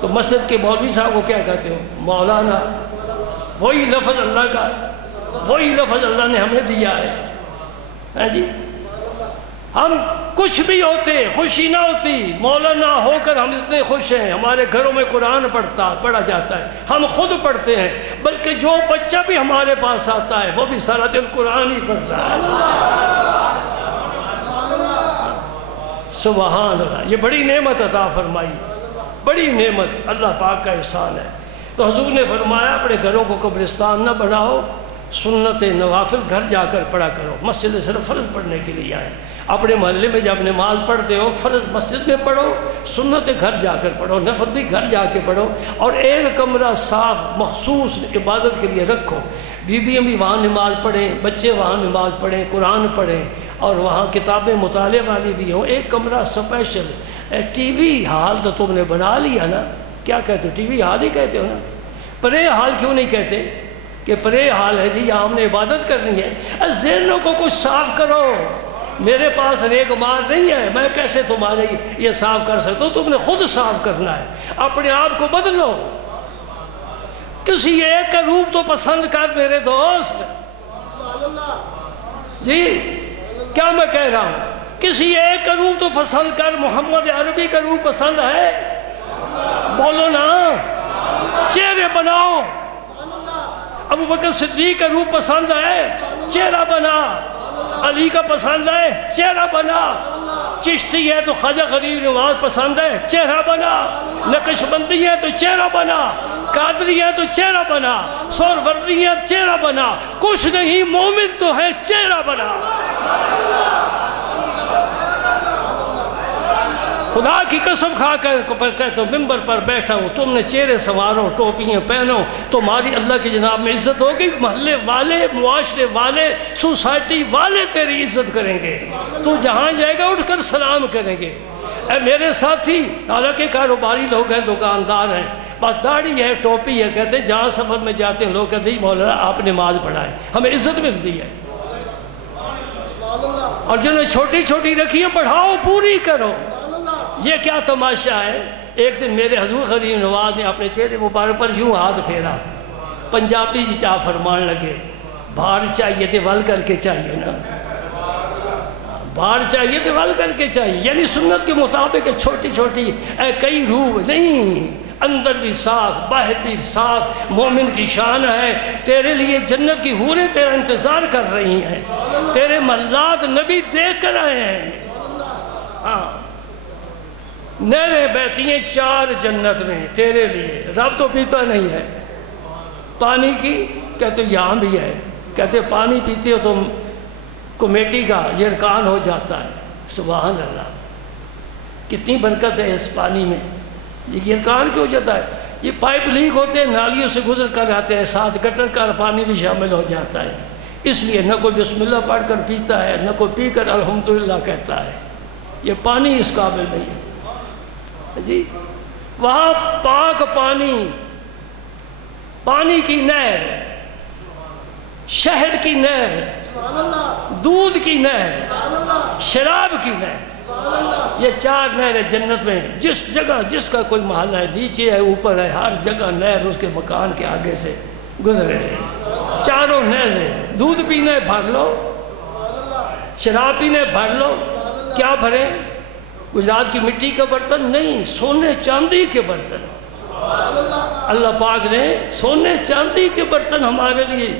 تو مسجد کے مولوی صاحب کو کیا کہتے ہو؟ مولانا۔ وہی لفظ اللہ کا، وہی لفظ اللہ نے ہمیں دیا ہے جی۔ ہم کچھ بھی ہوتے خوشی نہ ہوتی، مولانا ہو کر ہم اتنے خوش ہیں، ہمارے گھروں میں قرآن پڑھا جاتا ہے، ہم خود پڑھتے ہیں، بلکہ جو بچہ بھی ہمارے پاس آتا ہے وہ بھی سارا دن قرآن ہی پڑھتا ہے۔ سبحان اللہ، یہ بڑی نعمت عطا فرمائی، بڑی نعمت، اللہ پاک کا احسان ہے۔ تو حضور نے فرمایا اپنے گھروں کو قبرستان نہ بناؤ، سنت نوافل گھر جا کر پڑھا کرو، مسجد صرف فرض پڑھنے کے لیے آئے۔ اپنے محلے میں جب نماز پڑھتے ہو فرض مسجد میں پڑھو، سنت گھر جا کر پڑھو، نفل بھی گھر جا کے پڑھو، اور ایک کمرہ صاف مخصوص عبادت کے لیے رکھو، بیویاں بھی وہاں نماز پڑھیں، بچے وہاں نماز پڑھیں، قرآن پڑھیں، اور وہاں کتابیں مطالعے والی بھی ہوں، ایک کمرہ اسپیشل۔ ٹی وی ہال تو تم نے بنا لیا نا، کیا کہتے ہو؟ ٹی وی ہال ہی کہتے ہو نا، پرے ہال کیوں نہیں کہتے کہ پرے ہال ہے جی یہاں ہم نے عبادت کرنی ہے؟ ذہنوں کو کچھ صاف کرو، میرے پاس ریگ مار نہیں ہے، میں کیسے تمہارے یہ صاف کر سکتا ہوں؟ تم نے خود صاف کرنا ہے، اپنے آپ کو بدلو، کسی ایک کا روپ تو پسند کر میرے دوست جی، کیا میں کہہ رہا ہوں؟ کسی ایک کا روپ تو پسند کر، محمد عربی کا روپ پسند ہے؟ بولو نا، چہرے بناؤ۔ ابو بکر صدیق کا روپ پسند ہے؟ چہرہ بنا۔ علی کا پسند ہے؟ چہرہ بنا۔ چشتی ہے تو خواجہ غریب نواز پسند ہے؟ چہرہ بنا۔ نقش بندی ہے تو چہرہ بنا۔ قادری ہے تو چہرہ بنا۔ سہروردی ہے چہرہ بنا۔ کچھ نہیں، مومن تو ہے، چہرہ بنا۔ خدا کی قسم کھا کر کہتا ہوں ممبر پر بیٹھا ہوں، تم نے چہرے سنوارو، ٹوپیاں پہنو، تمہاری اللہ کی جناب میں عزت ہوگی، محلے والے، معاشرے والے، سوسائٹی والے تیری عزت کریں گے، تو جہاں جائے گا اٹھ کر سلام کریں گے۔ اے میرے ساتھی، حالانکہ کاروباری لوگ ہیں، دکاندار ہیں، بس داڑھی ہے، ٹوپی ہے، کہتے ہیں جہاں سفر میں جاتے ہیں لوگ کہتے ہیں مولانا آپ نماز پڑھائیں، ہمیں عزت ملتی ہے۔ اور جنہوں نے چھوٹی چھوٹی رکھی ہیں پڑھاؤ، پوری کرو۔ یہ کیا تماشا ہے؟ ایک دن میرے حضور غریب نواز نے اپنے چہرے مبارک پر یوں ہاتھ پھیرا، پنجابی جی چاہ فرمان لگے، بھاڑ چاہیے تو ول کر کے چاہیے نا، بھاڑ چاہیے تو ول کر کے چاہیے، یعنی سنت کے مطابق چھوٹی چھوٹی کئی روح نہیں، اندر بھی صاف باہر بھی صاف، مومن کی شان ہے۔ تیرے لیے جنت کی حوریں تیرا انتظار کر رہی ہیں، تیرے محلات نبی دیکھ کر آئے ہیں۔ ہاں، نہریں بہتی ہیں 4 جنت میں تیرے لیے، رب تو پیتا نہیں ہے پانی کی، کہتے یہاں بھی ہے، کہتے پانی پیتے ہو تم کمیٹی کا یرکان ہو جاتا ہے۔ سبحان اللہ، کتنی برکت ہے اس پانی میں، یہ یرکان کیوں ہو جاتا ہے؟ یہ پائپ لیک ہوتے ہیں، نالیوں سے گزر کر آتے ہیں، ساتھ گٹر کا پانی بھی شامل ہو جاتا ہے، اس لیے نہ کوئی بسم اللہ پڑھ کر پیتا ہے، نہ کوئی پی کر الحمدللہ کہتا ہے، یہ پانی اس قابل نہیں ہے جی۔ وہاں پاک پانی، پانی کی نہر، شہد کی نہر، دودھ کی نہر، شراب کی نہر، یہ 4 نہریں جنت میں، جس جگہ جس کا کوئی محل ہے، نیچے ہے اوپر ہے، ہر جگہ نہر اس کے مکان کے آگے سے گزرے ہیں۔ 4 نہریں، دودھ پینے بھر لو، شراب پینے بھر لو، کیا بھریں؟ گجرات کی مٹی کا برتن نہیں، سونے چاندی کے برتن۔ اللہ پاک نے سونے چاندی کے برتن ہمارے لیے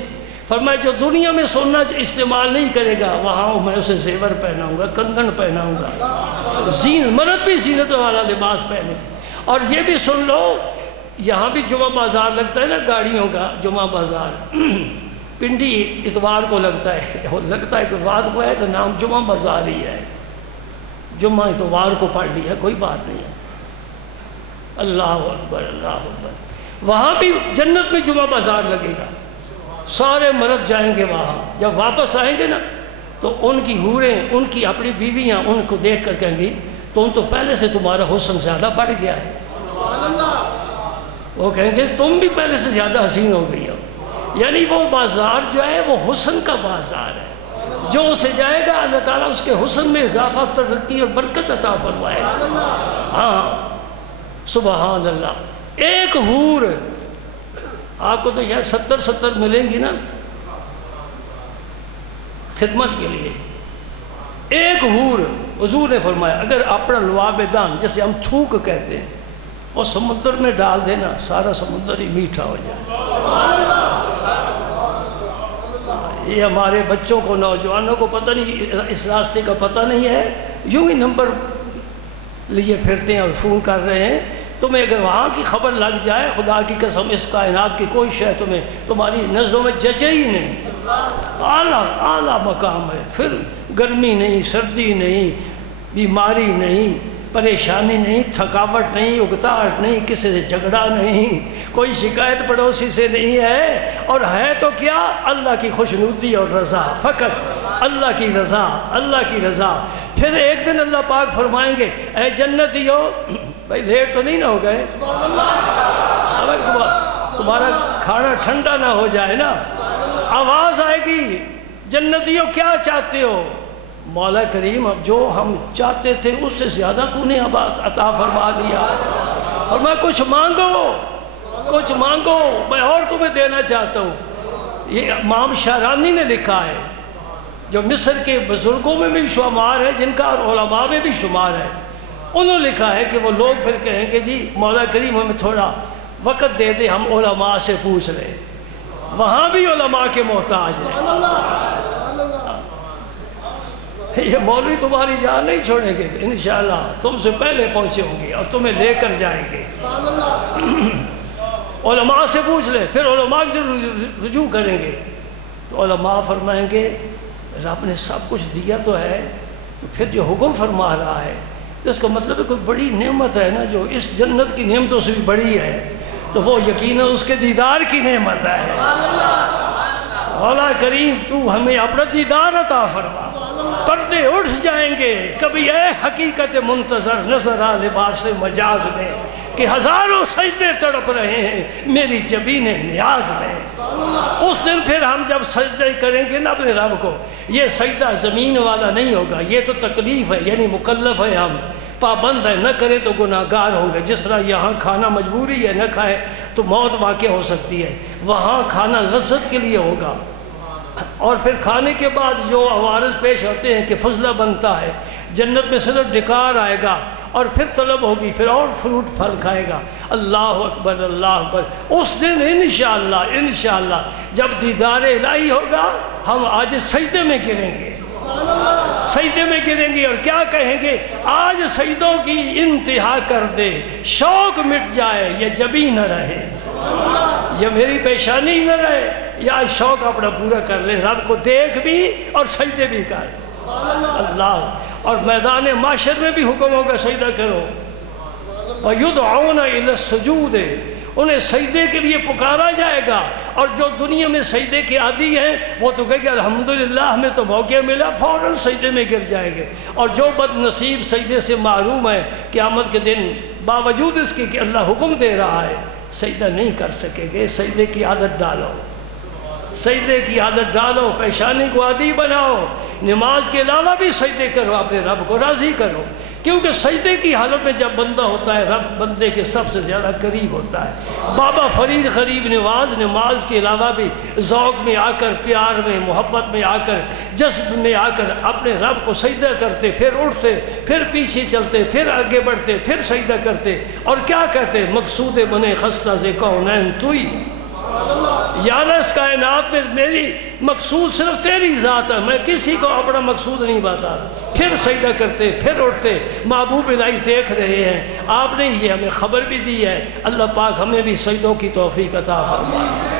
فرمایا، جو دنیا میں سونا استعمال نہیں کرے گا وہاں میں اسے زیور پہناؤں گا، کنگن پہناؤں گا، مرد بھی زینت والا لباس پہنے۔ اور یہ بھی سن لو، یہاں بھی جمعہ بازار لگتا ہے نا گاڑیوں کا، جمعہ بازار پنڈی اتوار کو لگتا ہے، کہ رات کو ہے تو نام جمعہ بازار ہی ہے، جمعہ اتوار کو پڑھ لیا، کوئی بات نہیں ہے۔ اللہ اکبر، اللہ اکبر۔ وہاں بھی جنت میں جمعہ بازار لگے گا، سارے مرد جائیں گے وہاں، جب واپس آئیں گے نا تو ان کی حوریں، ان کی اپنی بیویاں ان کو دیکھ کر کہیں گی تم تو پہلے سے تمہارا حسن زیادہ بڑھ گیا ہے، وہ کہیں گے تم بھی پہلے سے زیادہ حسین ہو گئی ہو۔ یعنی وہ بازار جو ہے وہ حسن کا بازار ہے، جو اسے جائے گا اللہ تعالیٰ اس کے حسن میں اضافہ ترقی اور برکت عطا فرمائے گا۔ ہاں سبحان اللہ۔ ایک حور، آپ کو تو یہاں 70 ملیں گی نا خدمت کے لیے، ایک حور حضور نے فرمایا اگر اپنا لعاب دان جیسے ہم تھوک کہتے ہیں اور سمندر میں ڈال دینا سارا سمندر ہی میٹھا ہو جائے۔ یہ ہمارے بچوں کو، نوجوانوں کو پتہ نہیں، اس راستے کا پتہ نہیں ہے، یوں ہی نمبر لیے پھرتے ہیں اور فون کر رہے ہیں۔ تمہیں اگر وہاں کی خبر لگ جائے، خدا کی قسم اس کائنات کی کوئی شے تمہاری نظروں میں جچے ہی نہیں۔ اعلیٰ مقام ہے، پھر گرمی نہیں، سردی نہیں، بیماری نہیں، پریشانی نہیں، تھکاوٹ نہیں، اکتاہٹ نہیں، کسی سے جھگڑا نہیں، کوئی شکایت پڑوسی سے نہیں ہے، اور ہے تو کیا؟ اللہ کی خوشنودی اور رضا، فقط اللہ کی رضا، اللہ کی رضا۔ پھر ایک دن اللہ پاک فرمائیں گے اے جنتیو، بھائی لیٹ تو نہیں نہ ہو گئے، تمہارا کھانا ٹھنڈا نہ ہو جائے نا، آواز آئے گی جنتیو کیا چاہتے ہو؟ مولا کریم اب جو ہم چاہتے تھے اس سے زیادہ تو نے اب عطا فرما دیا، اور میں کچھ مانگو میں اور تمہیں دینا چاہتا ہوں۔ یہ امام شارانی نے لکھا ہے، جو مصر کے بزرگوں میں بھی شمار ہے، جن کا علماء میں بھی شمار ہے، انہوں نے لکھا ہے کہ وہ لوگ پھر کہیں گے جی مولا کریم ہمیں تھوڑا وقت دے دے، ہم علماء سے پوچھ لیں، وہاں بھی علماء کے محتاج ہیں۔ یہ مولوی تمہاری جان نہیں چھوڑیں گے، انشاءاللہ تم سے پہلے پہنچے ہوں گے اور تمہیں لے کر جائیں گے۔ علماء سے پوچھ لیں، پھر علماء سے رجوع کریں گے تو علماء فرمائیں گے رب نے سب کچھ دیا تو ہے، پھر جو حکم فرما رہا ہے اس کا مطلب ہے کوئی بڑی نعمت ہے نا جو اس جنت کی نعمتوں سے بھی بڑی ہے، تو وہ یقیناً اس کے دیدار کی نعمت ہے۔ مولا کریم تو ہمیں اپنا دیدار عطا فرما، پردے اٹھ جائیں گے کبھی اے حقیقت منتظر نظر آ لباس مجاز میں کہ ہزاروں سجدے تڑپ رہے ہیں میری جبین نیاز میں۔ اس دن پھر ہم جب سجدے کریں گے نا اپنے رب کو، یہ سجدہ زمین والا نہیں ہوگا، یہ تو تکلیف ہے، یعنی مکلف ہے، ہم پابند ہے، نہ کرے تو گناہگار ہوں گے۔ جس طرح یہاں کھانا مجبوری ہے، نہ کھائے تو موت واقع ہو سکتی ہے، وہاں کھانا لذت کے لیے ہوگا۔ اور پھر کھانے کے بعد جو عوارض پیش ہوتے ہیں کہ فضلہ بنتا ہے، جنت میں صرف ڈکار آئے گا اور پھر طلب ہوگی، پھر اور فروٹ پھل کھائے گا۔ اللہ اکبر اللہ اکبر۔ اس دن انشاءاللہ جب دیدار الہی ہوگا ہم آج سجدے میں گریں گے، سجدے میں گریں گے اور کیا کہیں گے؟ آج سجدوں کی انتہا کر دے، شوق مٹ جائے، یہ جبی نہ رہے، یہ میری پیشانی نہ رہے، یا شوق اپنا پورا کر لے، رب کو دیکھ بھی اور سجدے بھی کر اللہ۔ اور میدان معاشر میں بھی حکم ہوگا سجدہ کرو، وَيُدْعَوْنَ إِلَى السُّجُودِ، انہیں سجدے کے لیے پکارا جائے گا۔ اور جو دنیا میں سجدے کے عادی ہیں وہ تو کہے گا الحمدللہ ہمیں تو موقع ملا، فوراً سجدے میں گر جائیں گے۔ اور جو بد نصیب سجدے سے محروم ہے قیامت کے دن باوجود اس کے کہ اللہ حکم دے رہا ہے سجدہ نہیں کر سکے گے۔ سجدے کی عادت ڈالو، سجدے کی عادت ڈالو، پیشانی کو عادی بناؤ، نماز کے علاوہ بھی سجدے کرو، اپنے رب کو راضی کرو، کیونکہ سجدے کی حالت میں جب بندہ ہوتا ہے رب بندے کے سب سے زیادہ قریب ہوتا ہے۔ بابا فرید غریب نواز نماز کے علاوہ بھی ذوق میں آ کر، پیار میں، محبت میں آ کر، جذب میں آ کر اپنے رب کو سجدہ کرتے، پھر اٹھتے، پھر پیچھے چلتے، پھر آگے بڑھتے، پھر سجدہ کرتے، اور کیا کہتے؟ مقصود بنے خستہ سے کونین توئی، یا اللہ اس کائنات میں میری مقصود صرف تیری ذات ہے، میں کسی کو اپنا مقصود نہیں بتا۔ پھر سجدہ کرتے، پھر اٹھتے، محبوب الہی دیکھ رہے ہیں۔ آپ نے یہ ہمیں خبر بھی دی ہے، اللہ پاک ہمیں بھی سجدوں کی توفیق عطا فرمائے۔